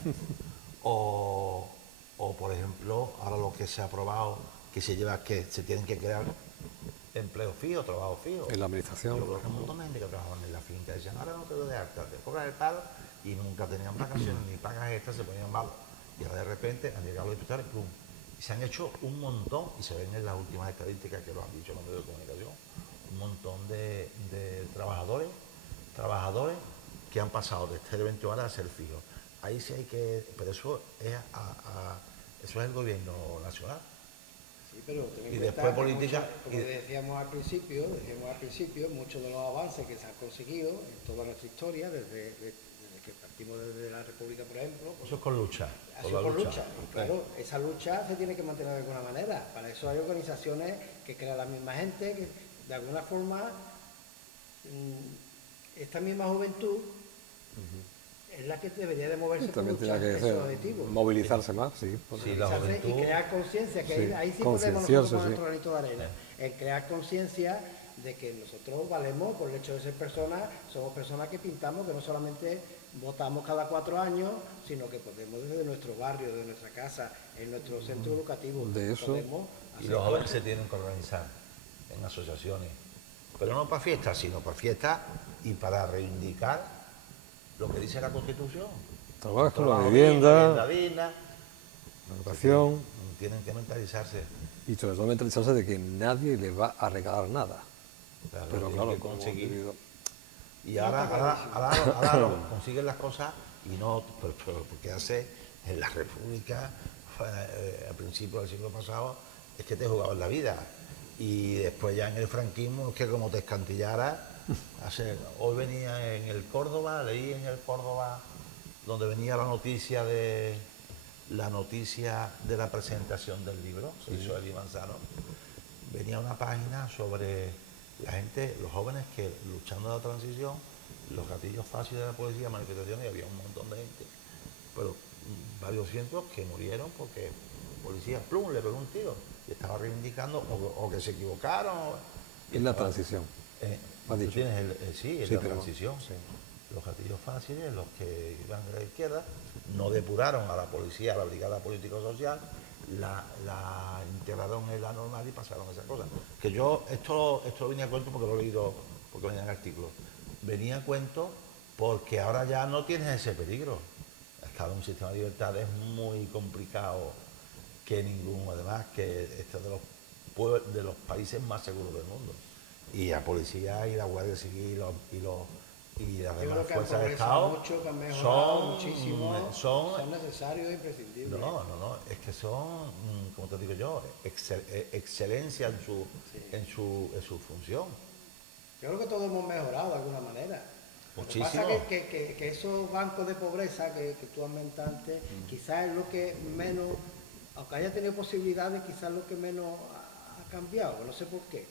O, por ejemplo, ahora lo que se ha aprobado, que se lleva, que se tienen que crear empleo fijo, trabajo fijo. En la administración. Yo creo que un montón de gente que trabajaban en la finca decían, ahora no te doy de alta, te cobras el paro y nunca tenían vacaciones ni pagas extras, se ponían malos. Y ahora de repente han llegado los hospitales, ¡pum! Y se han hecho un montón, y se ven en las últimas estadísticas que lo han dicho los medios de comunicación, un montón de trabajadores que han pasado de estar 20 horas a ser fijos. Ahí sí hay que, pero eso es el gobierno nacional. Sí, pero ten en Y cuenta después que política, como decíamos al principio, muchos de los avances que se han conseguido en toda nuestra historia, desde que partimos desde la República, por ejemplo, eso es con lucha. ha sido por lucha. Y claro, esa lucha se tiene que mantener de alguna manera. Para eso hay organizaciones que crean la misma gente, que de alguna forma esta misma juventud es la que debería de moverse por También luchar tiene que esos objetivos. movilizarse más, sí. Sí, la juventud. Y crear conciencia, que Sí, ahí sí podemos concienciarse, nosotros poner sí. nuestro granito de arena, en crear conciencia de que nosotros valemos por el hecho de ser personas, somos personas que pintamos, que no solamente votamos cada 4 años, sino que podemos desde nuestro barrio, desde nuestra casa, en nuestro centro educativo, De eso. podemos Y hacer los jóvenes cosas. se tienen que organizar en asociaciones, pero no para fiestas, sino para fiestas y para reivindicar lo que dice la Constitución. Trabajo, la Trabajo vivienda, digna, la educación tienen que mentalizarse. y sobre todo mentalizarse de que nadie les va a regalar nada. Claro, Pero tienen claro, que como hemos conseguir. vivido- Y ahora lo consiguen las cosas y no, pero porque hace en la República, al principio del siglo pasado, es que te jugabas la vida. Y después ya en el franquismo, es que como te escantillara, hoy venía en el Córdoba, leí en el Córdoba, donde venía la noticia de la presentación del libro, se hizo Eli Manzano, venía una página sobre la gente, los jóvenes que luchando la transición, los gatillos fáciles de la policía, manifestaciones, y había un montón de gente, pero varios cientos que murieron porque el policía, plum, le pegó un tiro y estaba reivindicando o que se equivocaron. Es la transición. Tú has dicho. tienes sí, es Sí, la pero- transición. sí. Los gatillos fáciles, los que iban de la izquierda, no depuraron a la policía, a la brigada político-social, la integraron en la normal y pasaron esas cosas. Que yo, esto venía a cuento porque lo he leído, porque venía en artículos. Venía a cuento porque ahora ya no tienes ese peligro. Estar en un sistema de libertad es muy complicado que ninguno, además que este es de los países más seguros del mundo. Y la policía y la Guardia Civil y las Yo demás creo que han fuerzas de progresado Estado mucho, que han mejorado son muchísimo, son son necesarios e imprescindibles. no, es que son, como te digo yo, excelencia en su función. Yo creo que todos hemos mejorado de alguna manera. Muchísimo. Lo que pasa es que esos bancos de pobreza que tú has mencionado antes, quizás es lo que menos, aunque haya tenido posibilidades, quizás lo que menos ha cambiado, no sé por qué.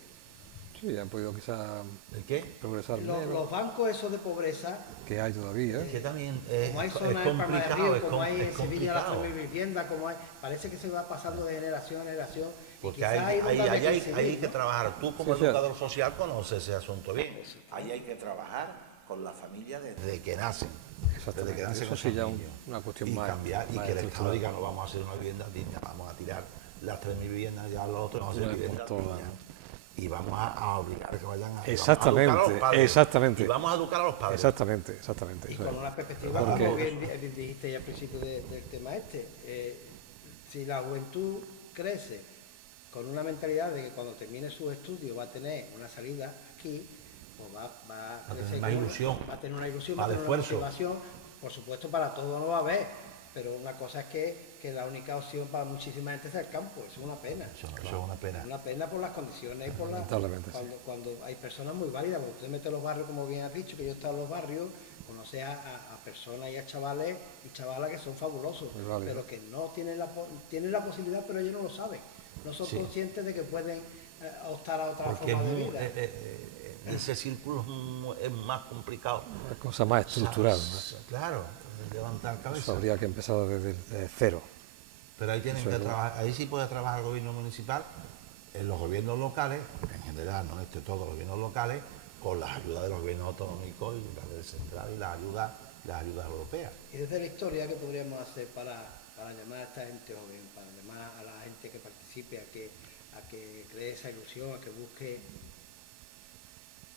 Sí, han podido quizá ¿El qué? progresar Los menos, bancos esos de pobreza, que hay todavía. Es que también como hay es zonas en Palma del complicado, Río, como hay en Sevilla las complicado. 3.000 viviendas, como hay, parece que se va pasando de generación en generación. y Porque quizás ahí donde habría que hay incidir, que ¿no? trabajar. Tú como Sí, sí. educador social conoces ese asunto bien. Ahí hay que trabajar con la familia desde que nacen. Exactamente. Desde que nacen Eso sí esos ya niños. una cuestión y más- cambiar, y más que el Estado estructural. diga, no vamos a hacer una vivienda digna, vamos a tirar las 3.000 viviendas, ya los otros vamos a hacer Una viviendas por todas, dignas. Y vamos a obligar a que vayan a Exactamente, vamos a educar a los padres. exactamente. Y vamos a educar a los padres. Exactamente. Y Eso con es. una perspectiva, Porque- como bien dijiste ya al principio del tema si la juventud crece con una mentalidad de que cuando termine sus estudios va a tener una salida aquí, pues va a crecer más con ilusión, va a tener una ilusión, más va a tener una esfuerzo. motivación. Por supuesto, para todo no va a haber, pero una cosa es que la única opción para muchísima gente es el campo, eso es una pena. Eso es una pena. Una pena por las condiciones y por Lamentablemente, sí. cuando hay personas muy válidas, porque usted mete los barrios, como bien has dicho, que yo he estado en los barrios, conoce a personas y a chavales y chavalas que son fabulosos, Muy válidos. pero que no tienen la posibilidad, pero ellos no lo saben. No son Sí. conscientes de que pueden optar a otra Porque forma de vida. ese círculo es más complicado. Una cosa más estructural. ¿no? Claro, levantar cabeza. Eso habría que empezar desde cero. Pero ahí tienen Eso que es trabajar, ahí sí puede trabajar el gobierno municipal, en los gobiernos locales, en general, no todos los gobiernos locales, con las ayudas de los gobiernos autonómicos y las del central y las ayudas europeas. Y desde la historia, ¿qué podríamos hacer para llamar a esta gente joven, para llamar a la gente que participe, a que cree esa ilusión, a que busque?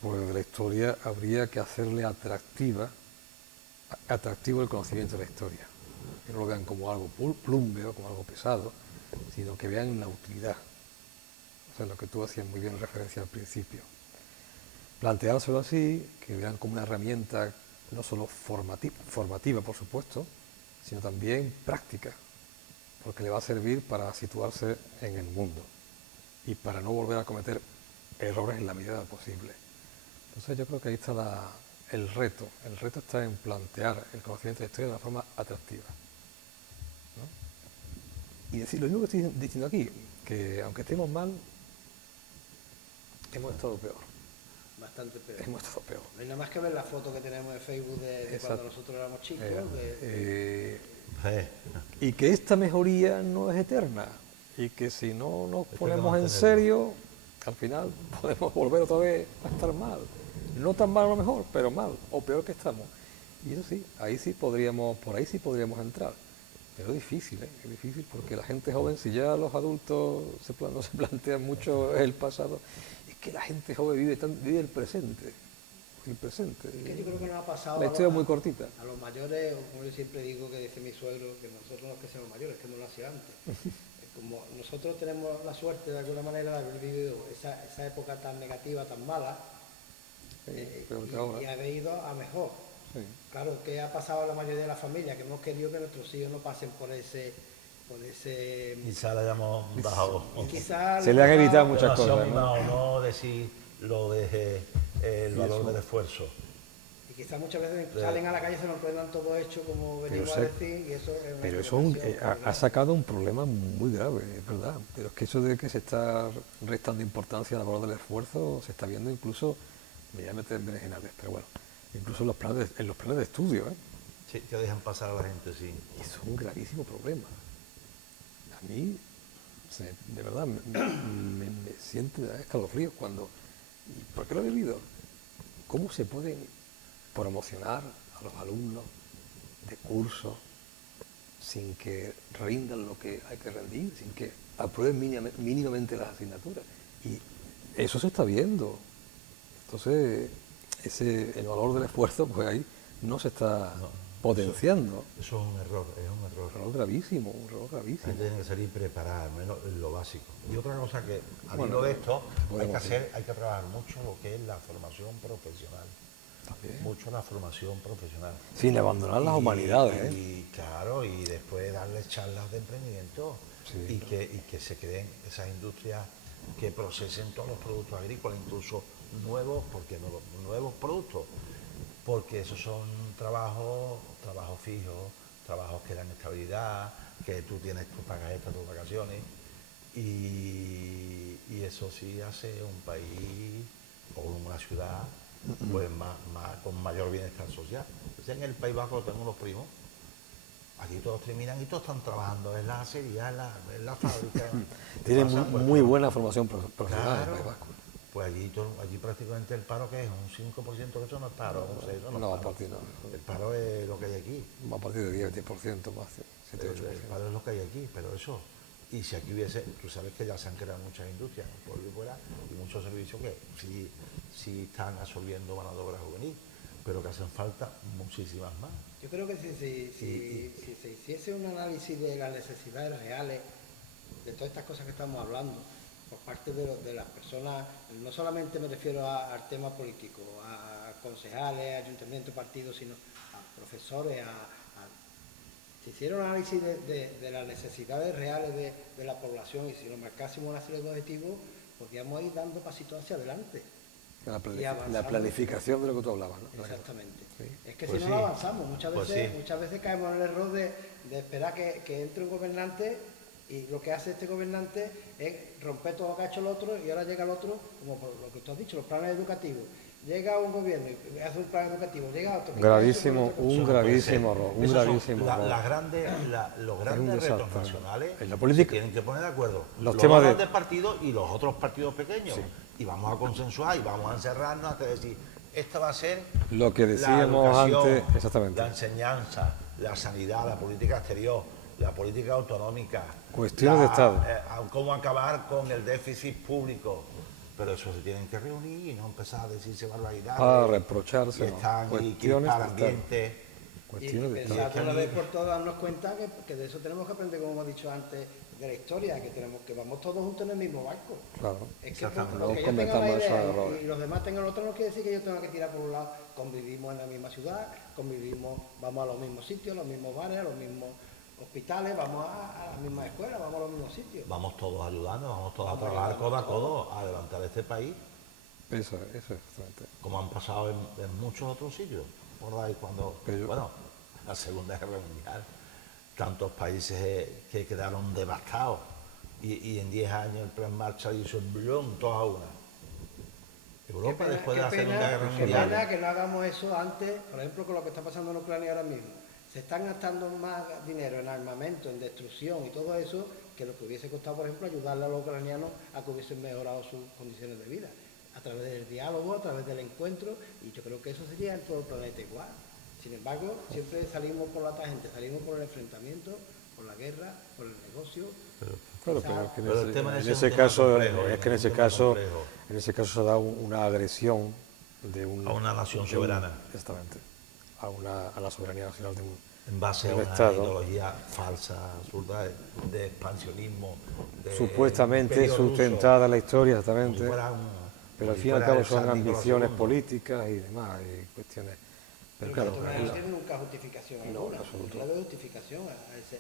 Pues de la historia habría que hacerle atractivo el conocimiento de la historia. Que no lo vean como algo plúmbeo, como algo pesado, sino que vean la utilidad. O sea, lo que tú hacías muy bien referencia al principio. Planteárselo así, que vean como una herramienta no solo formativa, por supuesto, sino también práctica, porque le va a servir para situarse en el mundo y para no volver a cometer errores en la medida posible. Entonces yo creo que ahí está el reto. El reto está en plantear el conocimiento de la historia de una forma atractiva, ¿no? Y decir, lo mismo que estoy diciendo aquí, que aunque estemos mal, hemos estado peor. Bastante peor. Hemos estado peor. No hay nada más que ver la foto que tenemos en Facebook de cuando nosotros éramos chicos. Y que esta mejoría no es eterna. Y que si no nos ponemos en serio, al final podemos volver otra vez a estar mal. No tan mal a lo mejor, pero mal, o peor que estamos. Y eso sí, por ahí sí podríamos entrar. Pero es difícil, ¿eh? Es difícil porque la gente joven, si ya los adultos no se plantean mucho el pasado, es que la gente joven vive el presente. El presente. Es que yo creo que nos ha pasado La historia es muy cortita. a los mayores, o como yo siempre digo, que dice mi suegro, que nosotros no es que seamos mayores, que no lo hacía antes. Como nosotros tenemos la suerte de alguna manera de haber vivido esa época tan negativa, tan mala, y haber ido a mejor. Sí. Claro, que ha pasado a la mayoría de la familia, que hemos querido que nuestros hijos no pasen por ese Quizá le hayamos bajado. Se le han evitado muchas cosas, ¿no? No decir lo de el valor del esfuerzo. Y quizás muchas veces salen a la calle y se nos encuentran todo hecho como venimos a decir, y eso es una pero eso ha sacado un problema muy grave, es verdad. Pero es que eso de que se está restando importancia al valor del esfuerzo se está viendo incluso, me voy a meter en berenjenales, pero bueno, incluso en los planes de estudio, ¿eh? Sí, que dejan pasar a la gente, sí. Eso es un gravísimo problema. A mí, de verdad, me siente escalofríos cuando... ¿Por qué lo he vivido? ¿Cómo se pueden promocionar a los alumnos de cursos sin que rindan lo que hay que rendir, sin que aprueben mínimamente las asignaturas? Y eso se está viendo. Entonces, el valor del esfuerzo, pues ahí no se está potenciando. Eso es un error, Un error gravísimo, La gente tiene que salir preparada, al menos en lo básico. Y otra cosa que, hablando de esto, hay que trabajar mucho lo que es la formación profesional. También. Mucho la formación profesional. Sin abandonar las humanidades, ¿eh? Y claro, y después darles charlas de emprendimiento, Sí, y que se creen esas industrias que procesen todos los productos agrícolas, incluso nuevos productos, porque esos son trabajos fijos, trabajos que dan estabilidad, que tú pagas extra tus vacaciones, y eso sí hace un país o una ciudad pues con mayor bienestar social. Entonces, en el País Vasco tengo unos primos, aquí todos terminan y todos están trabajando en la acería, en la fábrica. Tienen muy buena formación profesional en el Claro, País Vasco. pues allí prácticamente el paro, que es un 5%, que eso no es paro, un 6%, eso no, No, es a paro. partir no. El paro es lo que hay aquí. A partir de 10% más, 7, 8%. El paro es lo que hay aquí, pero eso. Y si aquí hubiese, tú sabes que ya se han creado muchas industrias por ahí fuera y muchos servicios que sí están absorbiendo mano de obra juvenil, pero que hacen falta muchísimas más. Yo creo que si se hiciese un análisis de las necesidades reales de todas estas cosas que estamos hablando por parte de las personas, no solamente me refiero al tema político, a concejales, ayuntamientos, partidos, sino a profesores, si hiciera un análisis de las necesidades reales de la población y si nos marcásemos una serie de objetivos, podríamos ir dando pasitos hacia adelante. La planificación de lo que tú hablabas, ¿no? Exactamente. Sí. Es que Pues si no avanzamos, muchas veces caemos en el error de esperar que entre un gobernante y lo que hace este gobernante es romper todo lo que ha hecho el otro y ahora llega el otro, como por lo que tú has dicho, los planes educativos. llega un gobierno y hace un plan educativo, llega otro. Gravísimo, un Eso no puede gravísimo ser. error, un Esos son gravísimo error. Los un grandes desastre. retos nacionales En la política, se tienen que poner de acuerdo. los Los temas de- grandes partidos y los otros partidos pequeños. Sí. Y vamos a consensuar y vamos a encerrarnos hasta decir, esta va a ser Lo que la decíamos educación, antes, exactamente. la enseñanza, la sanidad, la política exterior, la política autonómica. Cuestiones de Estado. Cómo acabar con el déficit público. Pero eso se tienen que reunir y no empezar a decirse barbaridades. A reprocharse, Y no. están y Cuestiones crispar de Estado. ambientes. Cuestiones y de pensar Estado. de una vez por todas, darnos cuenta que de eso tenemos que aprender, como hemos dicho antes, de la historia, que vamos todos juntos en el mismo barco. Claro. Es que Exactamente. porque yo No tenga una cometamos esos idea errores. y los demás tengan otro, no quiere decir que yo tenga que tirar por un lado. Convivimos en la misma ciudad, vamos a los mismos sitios, a los mismos bares, a los mismos hospitales, vamos a las mismas escuelas, vamos a los mismos sitios. Vamos todos ayudando, vamos todos a Vamos trabajar ayudando codo a todos. codo a levantar este país, Eso es exactamente. como han pasado en muchos otros sitios. ¿Recordáis cuando, Pero- bueno, la Segunda Guerra Mundial, tantos países que quedaron devastados y en 10 años el plan Marshall hizo el billón, todos a una. Europa después de la Segunda Guerra qué Mundial. pena que no hagamos eso antes, por ejemplo, con lo que está pasando en Ucrania ahora mismo. Se están gastando más dinero en armamento, en destrucción y todo eso, que lo que hubiese costado, por ejemplo, ayudarle a los ucranianos a que hubiesen mejorado sus condiciones de vida, a través del diálogo, a través del encuentro, y yo creo que eso sería en todo el planeta igual. Sin embargo, siempre salimos por la tangente, salimos por el enfrentamiento, por la guerra, por el negocio. Claro, Quizá- pero es que Pero el tema en ese es ese un tema caso, complejo, es que en es ese un tema caso, complejo. en ese caso se da una agresión A una nación soberana. Exactamente. A la soberanía nacional de un. En base a El una Estado. ideología falsa, absurda, de expansionismo. de Supuestamente imperio ruso, sustentada en la historia, como si exactamente. fuera Pero al como fin y al si cabo fuera son San Nicolás ambiciones II. políticas y demás, y cuestiones. Pero claro, esto no tiene nunca justificación alguna. en absoluto. No le veo justificación a ese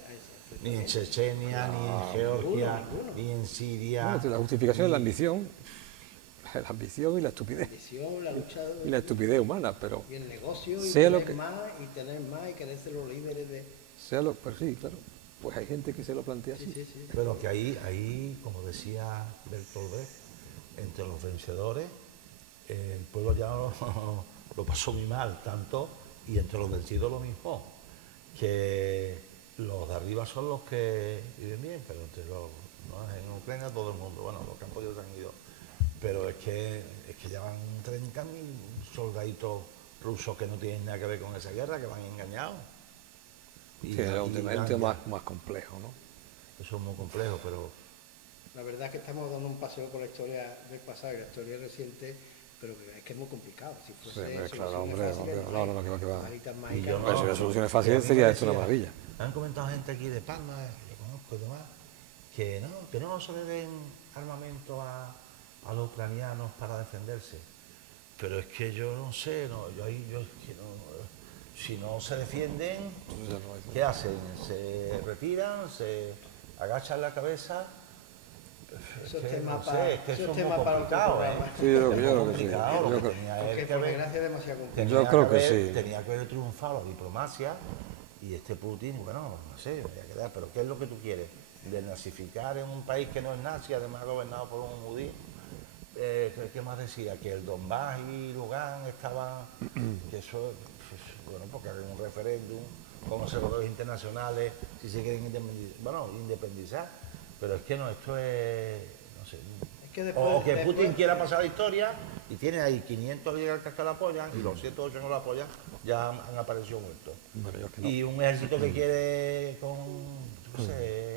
Ni en Chechenia, ni en Georgia, ninguno. ni en Siria. bueno, la justificación es la ambición y la estupidez. visión, la lucha Y la estupidez humana, pero y el negocio, y sea lo tener que- más, y tener más, y querer ser los líderes de... sea lo. Pues sí, claro. Pues hay gente que se lo plantea así. Sí. Pero que ahí, como decía Bertolt Brecht, entre los vencedores, el pueblo ya lo pasó muy mal, tanto, y entre los vencidos lo mismo, que los de arriba son los que viven bien, pero entre los, ¿no? En Ucrania todo el mundo, bueno, los que han podido se han ido, pero es que ya van 30.000 soldaditos rusos que no tienen nada que ver con esa guerra, que van engañados. Que era un tema Irán ya- más complejo, ¿no? Eso es muy complejo, pero La verdad es que estamos dando un paseo por la historia del pasado y la historia reciente, pero que es que es muy complicado. Si fuese Sí, claro, soluciones hombre, fáciles, no, que va. varitas Y mágicas, yo Pero si no. la solución es fácil, Y a mí sería me esto una decía- maravilla. Me han comentado gente aquí de Palma, que conozco y demás, que no se le den armamento a los ucranianos para defenderse. Pero es que yo no sé, es que si no se defienden, Ya no hay- ¿qué hacen? ¿Se retiran? ¿Se agachan la cabeza? Eso es que tema no sé, para- es que eso eso es es tema muy para otro complicado, programa. Sí, yo creo Es que muy sí. complicado, Yo lo que creo- tenía porque él que por ver- desgracia es demasiado complicado. tenía Yo creo que haber- sí. Tenía que haber triunfado la diplomacia y este Putin, bueno, no sé, me voy a quedar, pero ¿qué es lo que tú quieres? ¿Desnazificar en un país que no es nazi, además gobernado por un judío? ¿Qué más decía? Que el Donbass y Lugansk estaban, que eso, bueno, porque hagan un referéndum con observadores internacionales, si se quieren independizar, pero es que no, esto es, no sé, Es que después- o que después- Putin quiera pasar la historia y tiene ahí 500 oligarcas que lo apoyan y los 108 no lo apoyan, ya han aparecido muertos. Bueno, yo es que no. Y un ejército que quiere con, yo qué sé,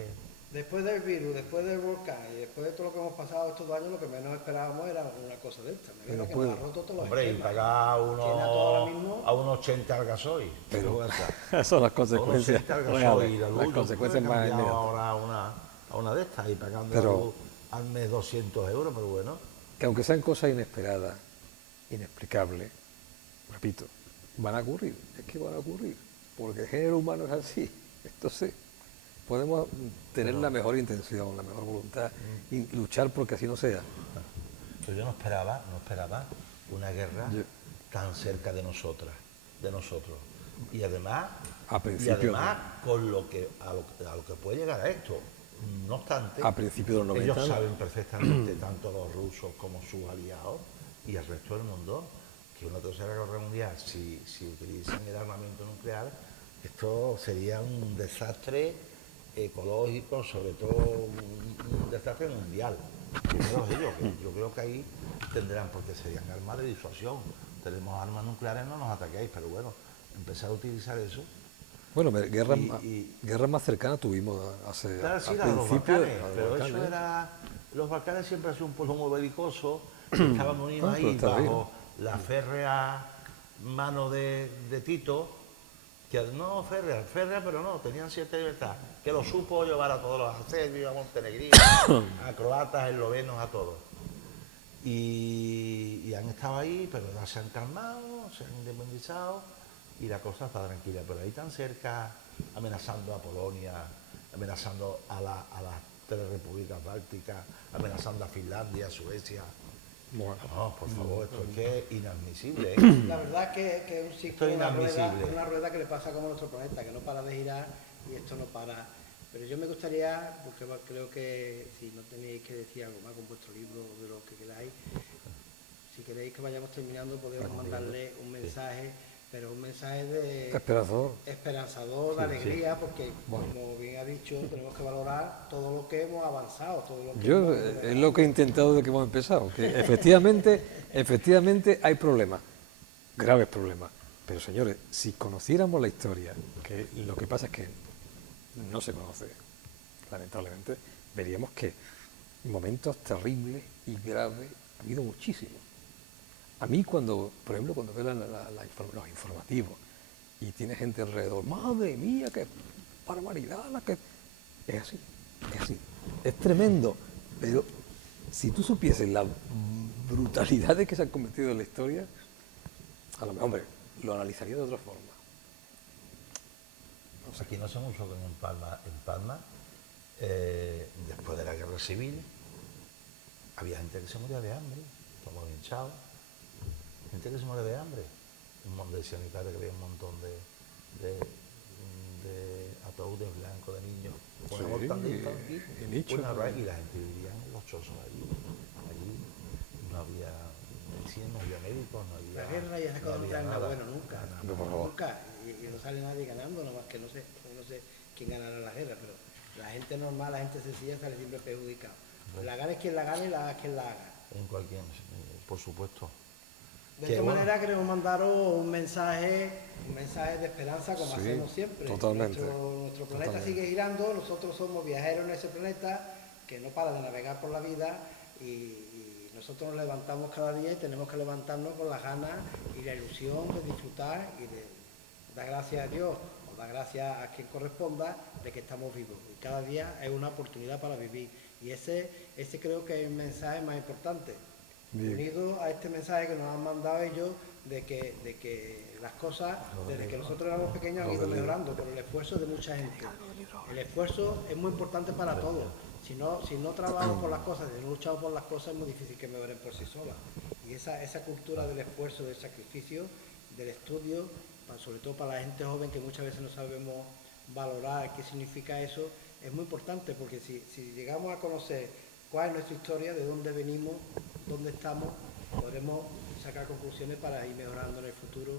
Después del virus, después del volcán y después de todo lo que hemos pasado estos 2 años, lo que menos esperábamos era una cosa de esta. Me Pero que nos puede. ha roto todos los hombre, y esquemas. pagar Tiene a todo ahora mismo. a unos 80 al gasoil. Pero- Vergüenza. Esas son las A unos consecuencias 80 al gasoil, reales, la luz, las yo consecuencias he más cambiado inmediatas. ahora a una de estas y pagando Pero- la luz al mes 200 euros, pero bueno. Que aunque sean cosas inesperadas, inexplicables, repito, van a ocurrir, es que van a ocurrir, porque el género humano es así. Entonces, podemos tener la mejor intención, la mejor voluntad, y luchar porque así no sea. Pero yo no esperaba una guerra Yo- tan cerca de nosotros. Y además, A principios con a lo que puede llegar a esto. No obstante, A principios de los 90, ellos saben perfectamente, tanto los rusos como sus aliados y el resto del mundo, que una tercera guerra mundial, si utilizan el armamento nuclear, esto sería un desastre ecológico, sobre todo un desastre mundial. Primero ellos, que yo creo que ahí tendrán, porque serían armas de disuasión. Tenemos armas nucleares, no nos ataquéis, pero bueno, empezar a utilizar eso. Bueno, guerras más cercanas tuvimos hace Claro, sí, al los principio. Balcanes, pero Balcanes, eso ¿eh? era... Los Balcanes siempre han sido un pueblo muy belicoso, estaban unidos Ah, pero ahí está bajo la férrea mano de Tito, que no férrea, pero no, tenían cierta libertad, que lo supo llevar a todos los serbios, a montenegrinos, a croatas, eslovenos, a todos. Y han estado ahí, pero ya se han calmado, se han independizado y la cosa está tranquila. Pero ahí tan cerca, amenazando a Polonia, amenazando a las tres repúblicas bálticas, amenazando a Finlandia, Suecia. Bueno, No, por favor, esto es que es inadmisible. La verdad es que es un ciclo, Esto es inadmisible. una rueda que le pasa como a nuestro planeta, que no para de girar y esto no para. Pero yo me gustaría, porque creo que si no tenéis que decir algo más con vuestro libro de lo que queráis, si queréis que vayamos terminando podemos mandarle un mensaje, pero un mensaje de esperanzador, de alegría, porque como bien ha dicho, tenemos que valorar todo lo que hemos avanzado, todo lo que es lo que he intentado desde que hemos empezado, que efectivamente hay problemas, graves problemas, pero señores, si conociéramos la historia, que lo que pasa es que no se conoce, lamentablemente, veríamos que momentos terribles y graves ha habido muchísimos. A mí cuando, por ejemplo, cuando veo los informativos y tiene gente alrededor, madre mía, qué barbaridad, es así, es tremendo, pero si tú supieses la brutalidad de que se han cometido en la historia, a lo mejor, hombre, lo analizaría de otra forma. Aquí no sé mucho que en Palma, después de la guerra civil, había gente que se moría de hambre, como hinchado, gente que se muere de hambre. Decían mi padre que había un montón de ataúdes blancos de niños con abortamiento aquí, y la gente vivía en los chozos allí no había medicina, no había médicos, no había... La guerra y esas cosas no traen nada bueno nunca, nada. nunca, y no sale nadie ganando, nada más que no sé quién ganará la guerra, pero la gente normal, la gente sencilla sale siempre perjudicada. La gana es quien la gane y la haga quien la haga. En cualquier, por supuesto. De esta manera queremos mandaros un mensaje de esperanza, como hacemos siempre. Totalmente. Nuestro planeta sigue girando, nosotros somos viajeros en ese planeta que no para de navegar por la vida y nosotros nos levantamos cada día y tenemos que levantarnos con las ganas y la ilusión de disfrutar y de dar gracias a Dios o dar gracias a quien corresponda de que estamos vivos. Y cada día es una oportunidad para vivir. Y ese creo que es el mensaje más importante. Bien. Unido a este mensaje que nos han mandado ellos de que las cosas, desde que nosotros éramos pequeños, han ido mejorando por el esfuerzo de mucha gente. El esfuerzo es muy importante para todos. Si no trabajamos por las cosas, si no luchamos por las cosas, es muy difícil que mejoren por sí solas. Y esa cultura del esfuerzo, del sacrificio, del estudio, sobre todo para la gente joven que muchas veces no sabemos valorar qué significa eso, es muy importante, porque si llegamos a conocer cuál es nuestra historia, de dónde venimos, dónde estamos, podremos sacar conclusiones para ir mejorando en el futuro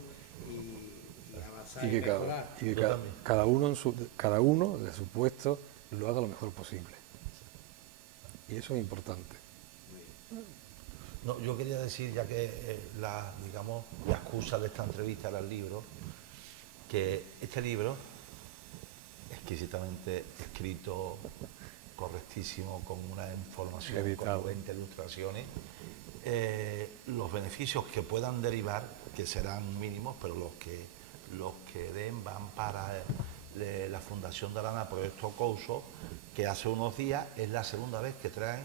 y avanzar y mejorar. Y que cada uno de su puesto lo haga lo mejor posible. Y eso es importante. No, yo quería decir, ya que la excusa de esta entrevista era el libro, que este libro, exquisitamente escrito, correctísimo, con una información, con 20 ilustraciones, los beneficios que puedan derivar, que serán mínimos, pero los que den van para la Fundación de Arana Proyecto Couso, que hace unos días es la segunda vez que traen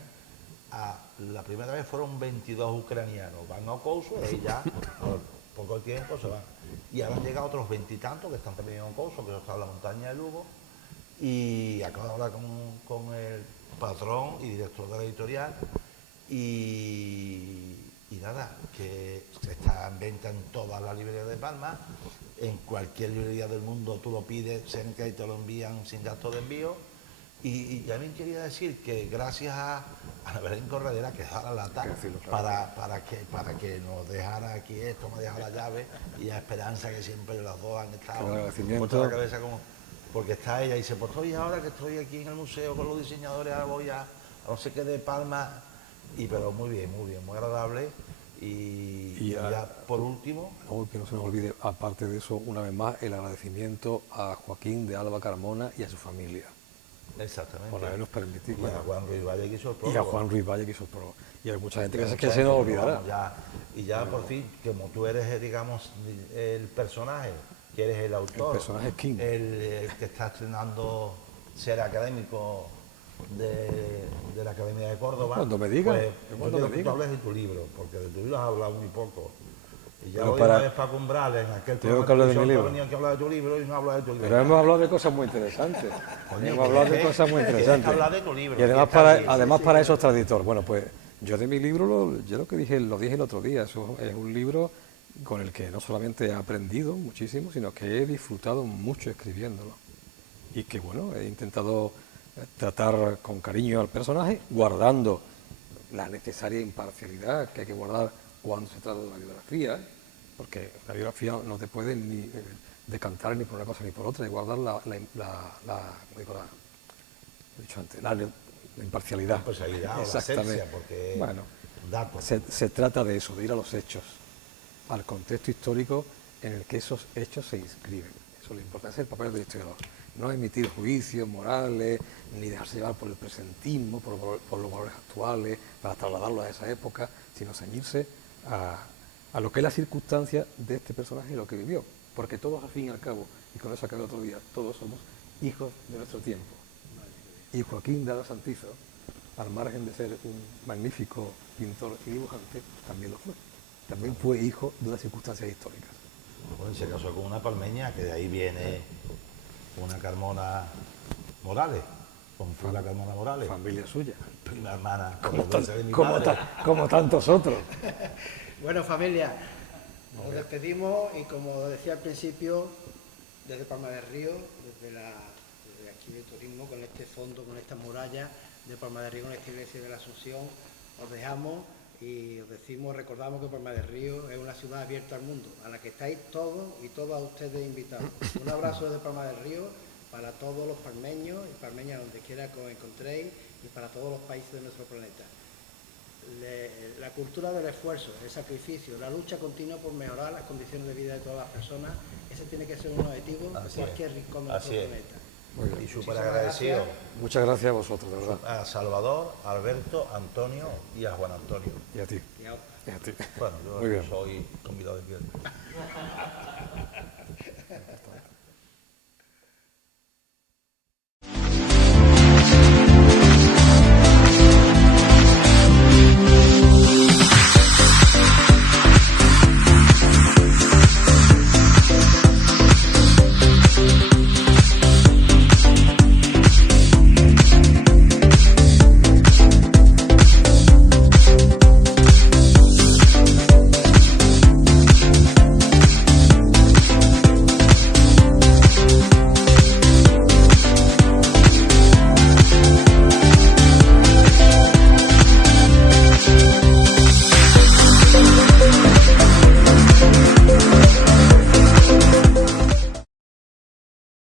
la primera vez fueron 22 ucranianos, van a Couso y ya por poco tiempo se van. Y ahora han llegado otros 20 y tantos que están también en Couso, que está en la montaña de Lugo, y acabo de hablar con el patrón y director de la editorial y nada, que está en venta en todas las librerías de Palma, en cualquier librería del mundo tú lo pides, Senca, y te lo envían sin gasto de envío, Y también quería decir que gracias a Belén Corredera, que dejó la lata, Hay que decirlo, claro. para que nos dejara aquí esto, me dejó la llave, y a Esperanza, que siempre las dos han estado Claro, agradecimiento. puestas la cabeza como... Porque está ella y dice, pues estoy ahora que estoy aquí en el museo con los diseñadores, ahora voy a no sé qué de Palma, pero muy bien, muy agradable. Y ya por último... No, que no se nos olvide, aparte de eso, una vez más, el agradecimiento a Joaquín de Alba Carmona y a su familia. Exactamente. Por habernos permitido. Y a Juan Ruiz Valle, que hizo el Y a prólogo. Juan Ruiz Valle, que hizo el prólogo. Y hay mucha gente Mucha que se gente, nos pero olvidará. vamos, ya por fin, como tú eres, digamos, el personaje, que eres el autor, El personaje King. el que está estrenando ser académico de la Academia de Córdoba. Cuando me digas, pues, cuando yo quiero me que tú digas. hables de tu libro, porque de tu libro has hablado muy poco. Y ya Pero hoy para- una vez Paco Umbrales, en aquel Tengo programa que hablar de mi televisión, libro. tenía que hablar de tu libro y no hablar de tu libro. Pero hemos hablado de cosas muy interesantes. Coño, Hemos hablado de tienes cosas muy que interesantes. hablar de tu libro, Y además que está bien. para eso es traductor. Bueno, pues yo de mi libro, yo lo que dije, lo dije el otro día, eso es un libro con el que no solamente he aprendido muchísimo, sino que he disfrutado mucho escribiéndolo. Y que bueno, he intentado tratar con cariño al personaje, guardando la necesaria imparcialidad que hay que guardar cuando se trata de una biografía, ¿eh? Porque la biografía no te puede ni decantar ni por una cosa ni por otra, y guardar como digo, he dicho antes, la imparcialidad. Pues ahí da, o la Exactamente. esencia, porque Bueno, datos. se trata de eso, de ir a los hechos, al contexto histórico en el que esos hechos se inscriben. Eso es lo importante, es el papel del historiador. No emitir juicios morales, ni dejarse llevar por el presentismo, por los valores actuales, para trasladarlos a esa época, sino ceñirse a lo que es la circunstancia de este personaje y lo que vivió. Porque todos, al fin y al cabo, y con eso acabé el otro día, todos somos hijos de nuestro tiempo. Y Joaquín de Alba Santizo, al margen de ser un magnífico pintor y dibujante, también lo fue. También fue hijo de unas circunstancias históricas. Bueno, y se casó con una palmeña, que de ahí viene una Carmona Morales, con la Carmona Morales, Familia suya. prima hermana, Como, como de mi como madre. como tantos otros. Bueno, familia, nos despedimos y como decía al principio, desde Palma del Río, desde aquí de turismo, con este fondo, con esta muralla de Palma del Río, con esta iglesia de la Asunción, os dejamos y os decimos, recordamos que Palma del Río es una ciudad abierta al mundo, a la que estáis todos y todas ustedes invitados. Un abrazo desde Palma del Río para todos los palmeños y palmeñas donde quiera que os encontréis y para todos los países de nuestro planeta. La cultura del esfuerzo, el sacrificio, la lucha continua por mejorar las condiciones de vida de todas las personas, ese tiene que ser un objetivo de cualquier rincón de nuestro planeta. Muy bien. Y súper Muchísimas agradecido gracias. Muchas gracias a vosotros, de verdad. a Salvador, a Alberto, a Antonio y a Juan Antonio. Y a ti. Y ahora. Y a ti. Bueno, Muy yo bien. soy convidado de piel.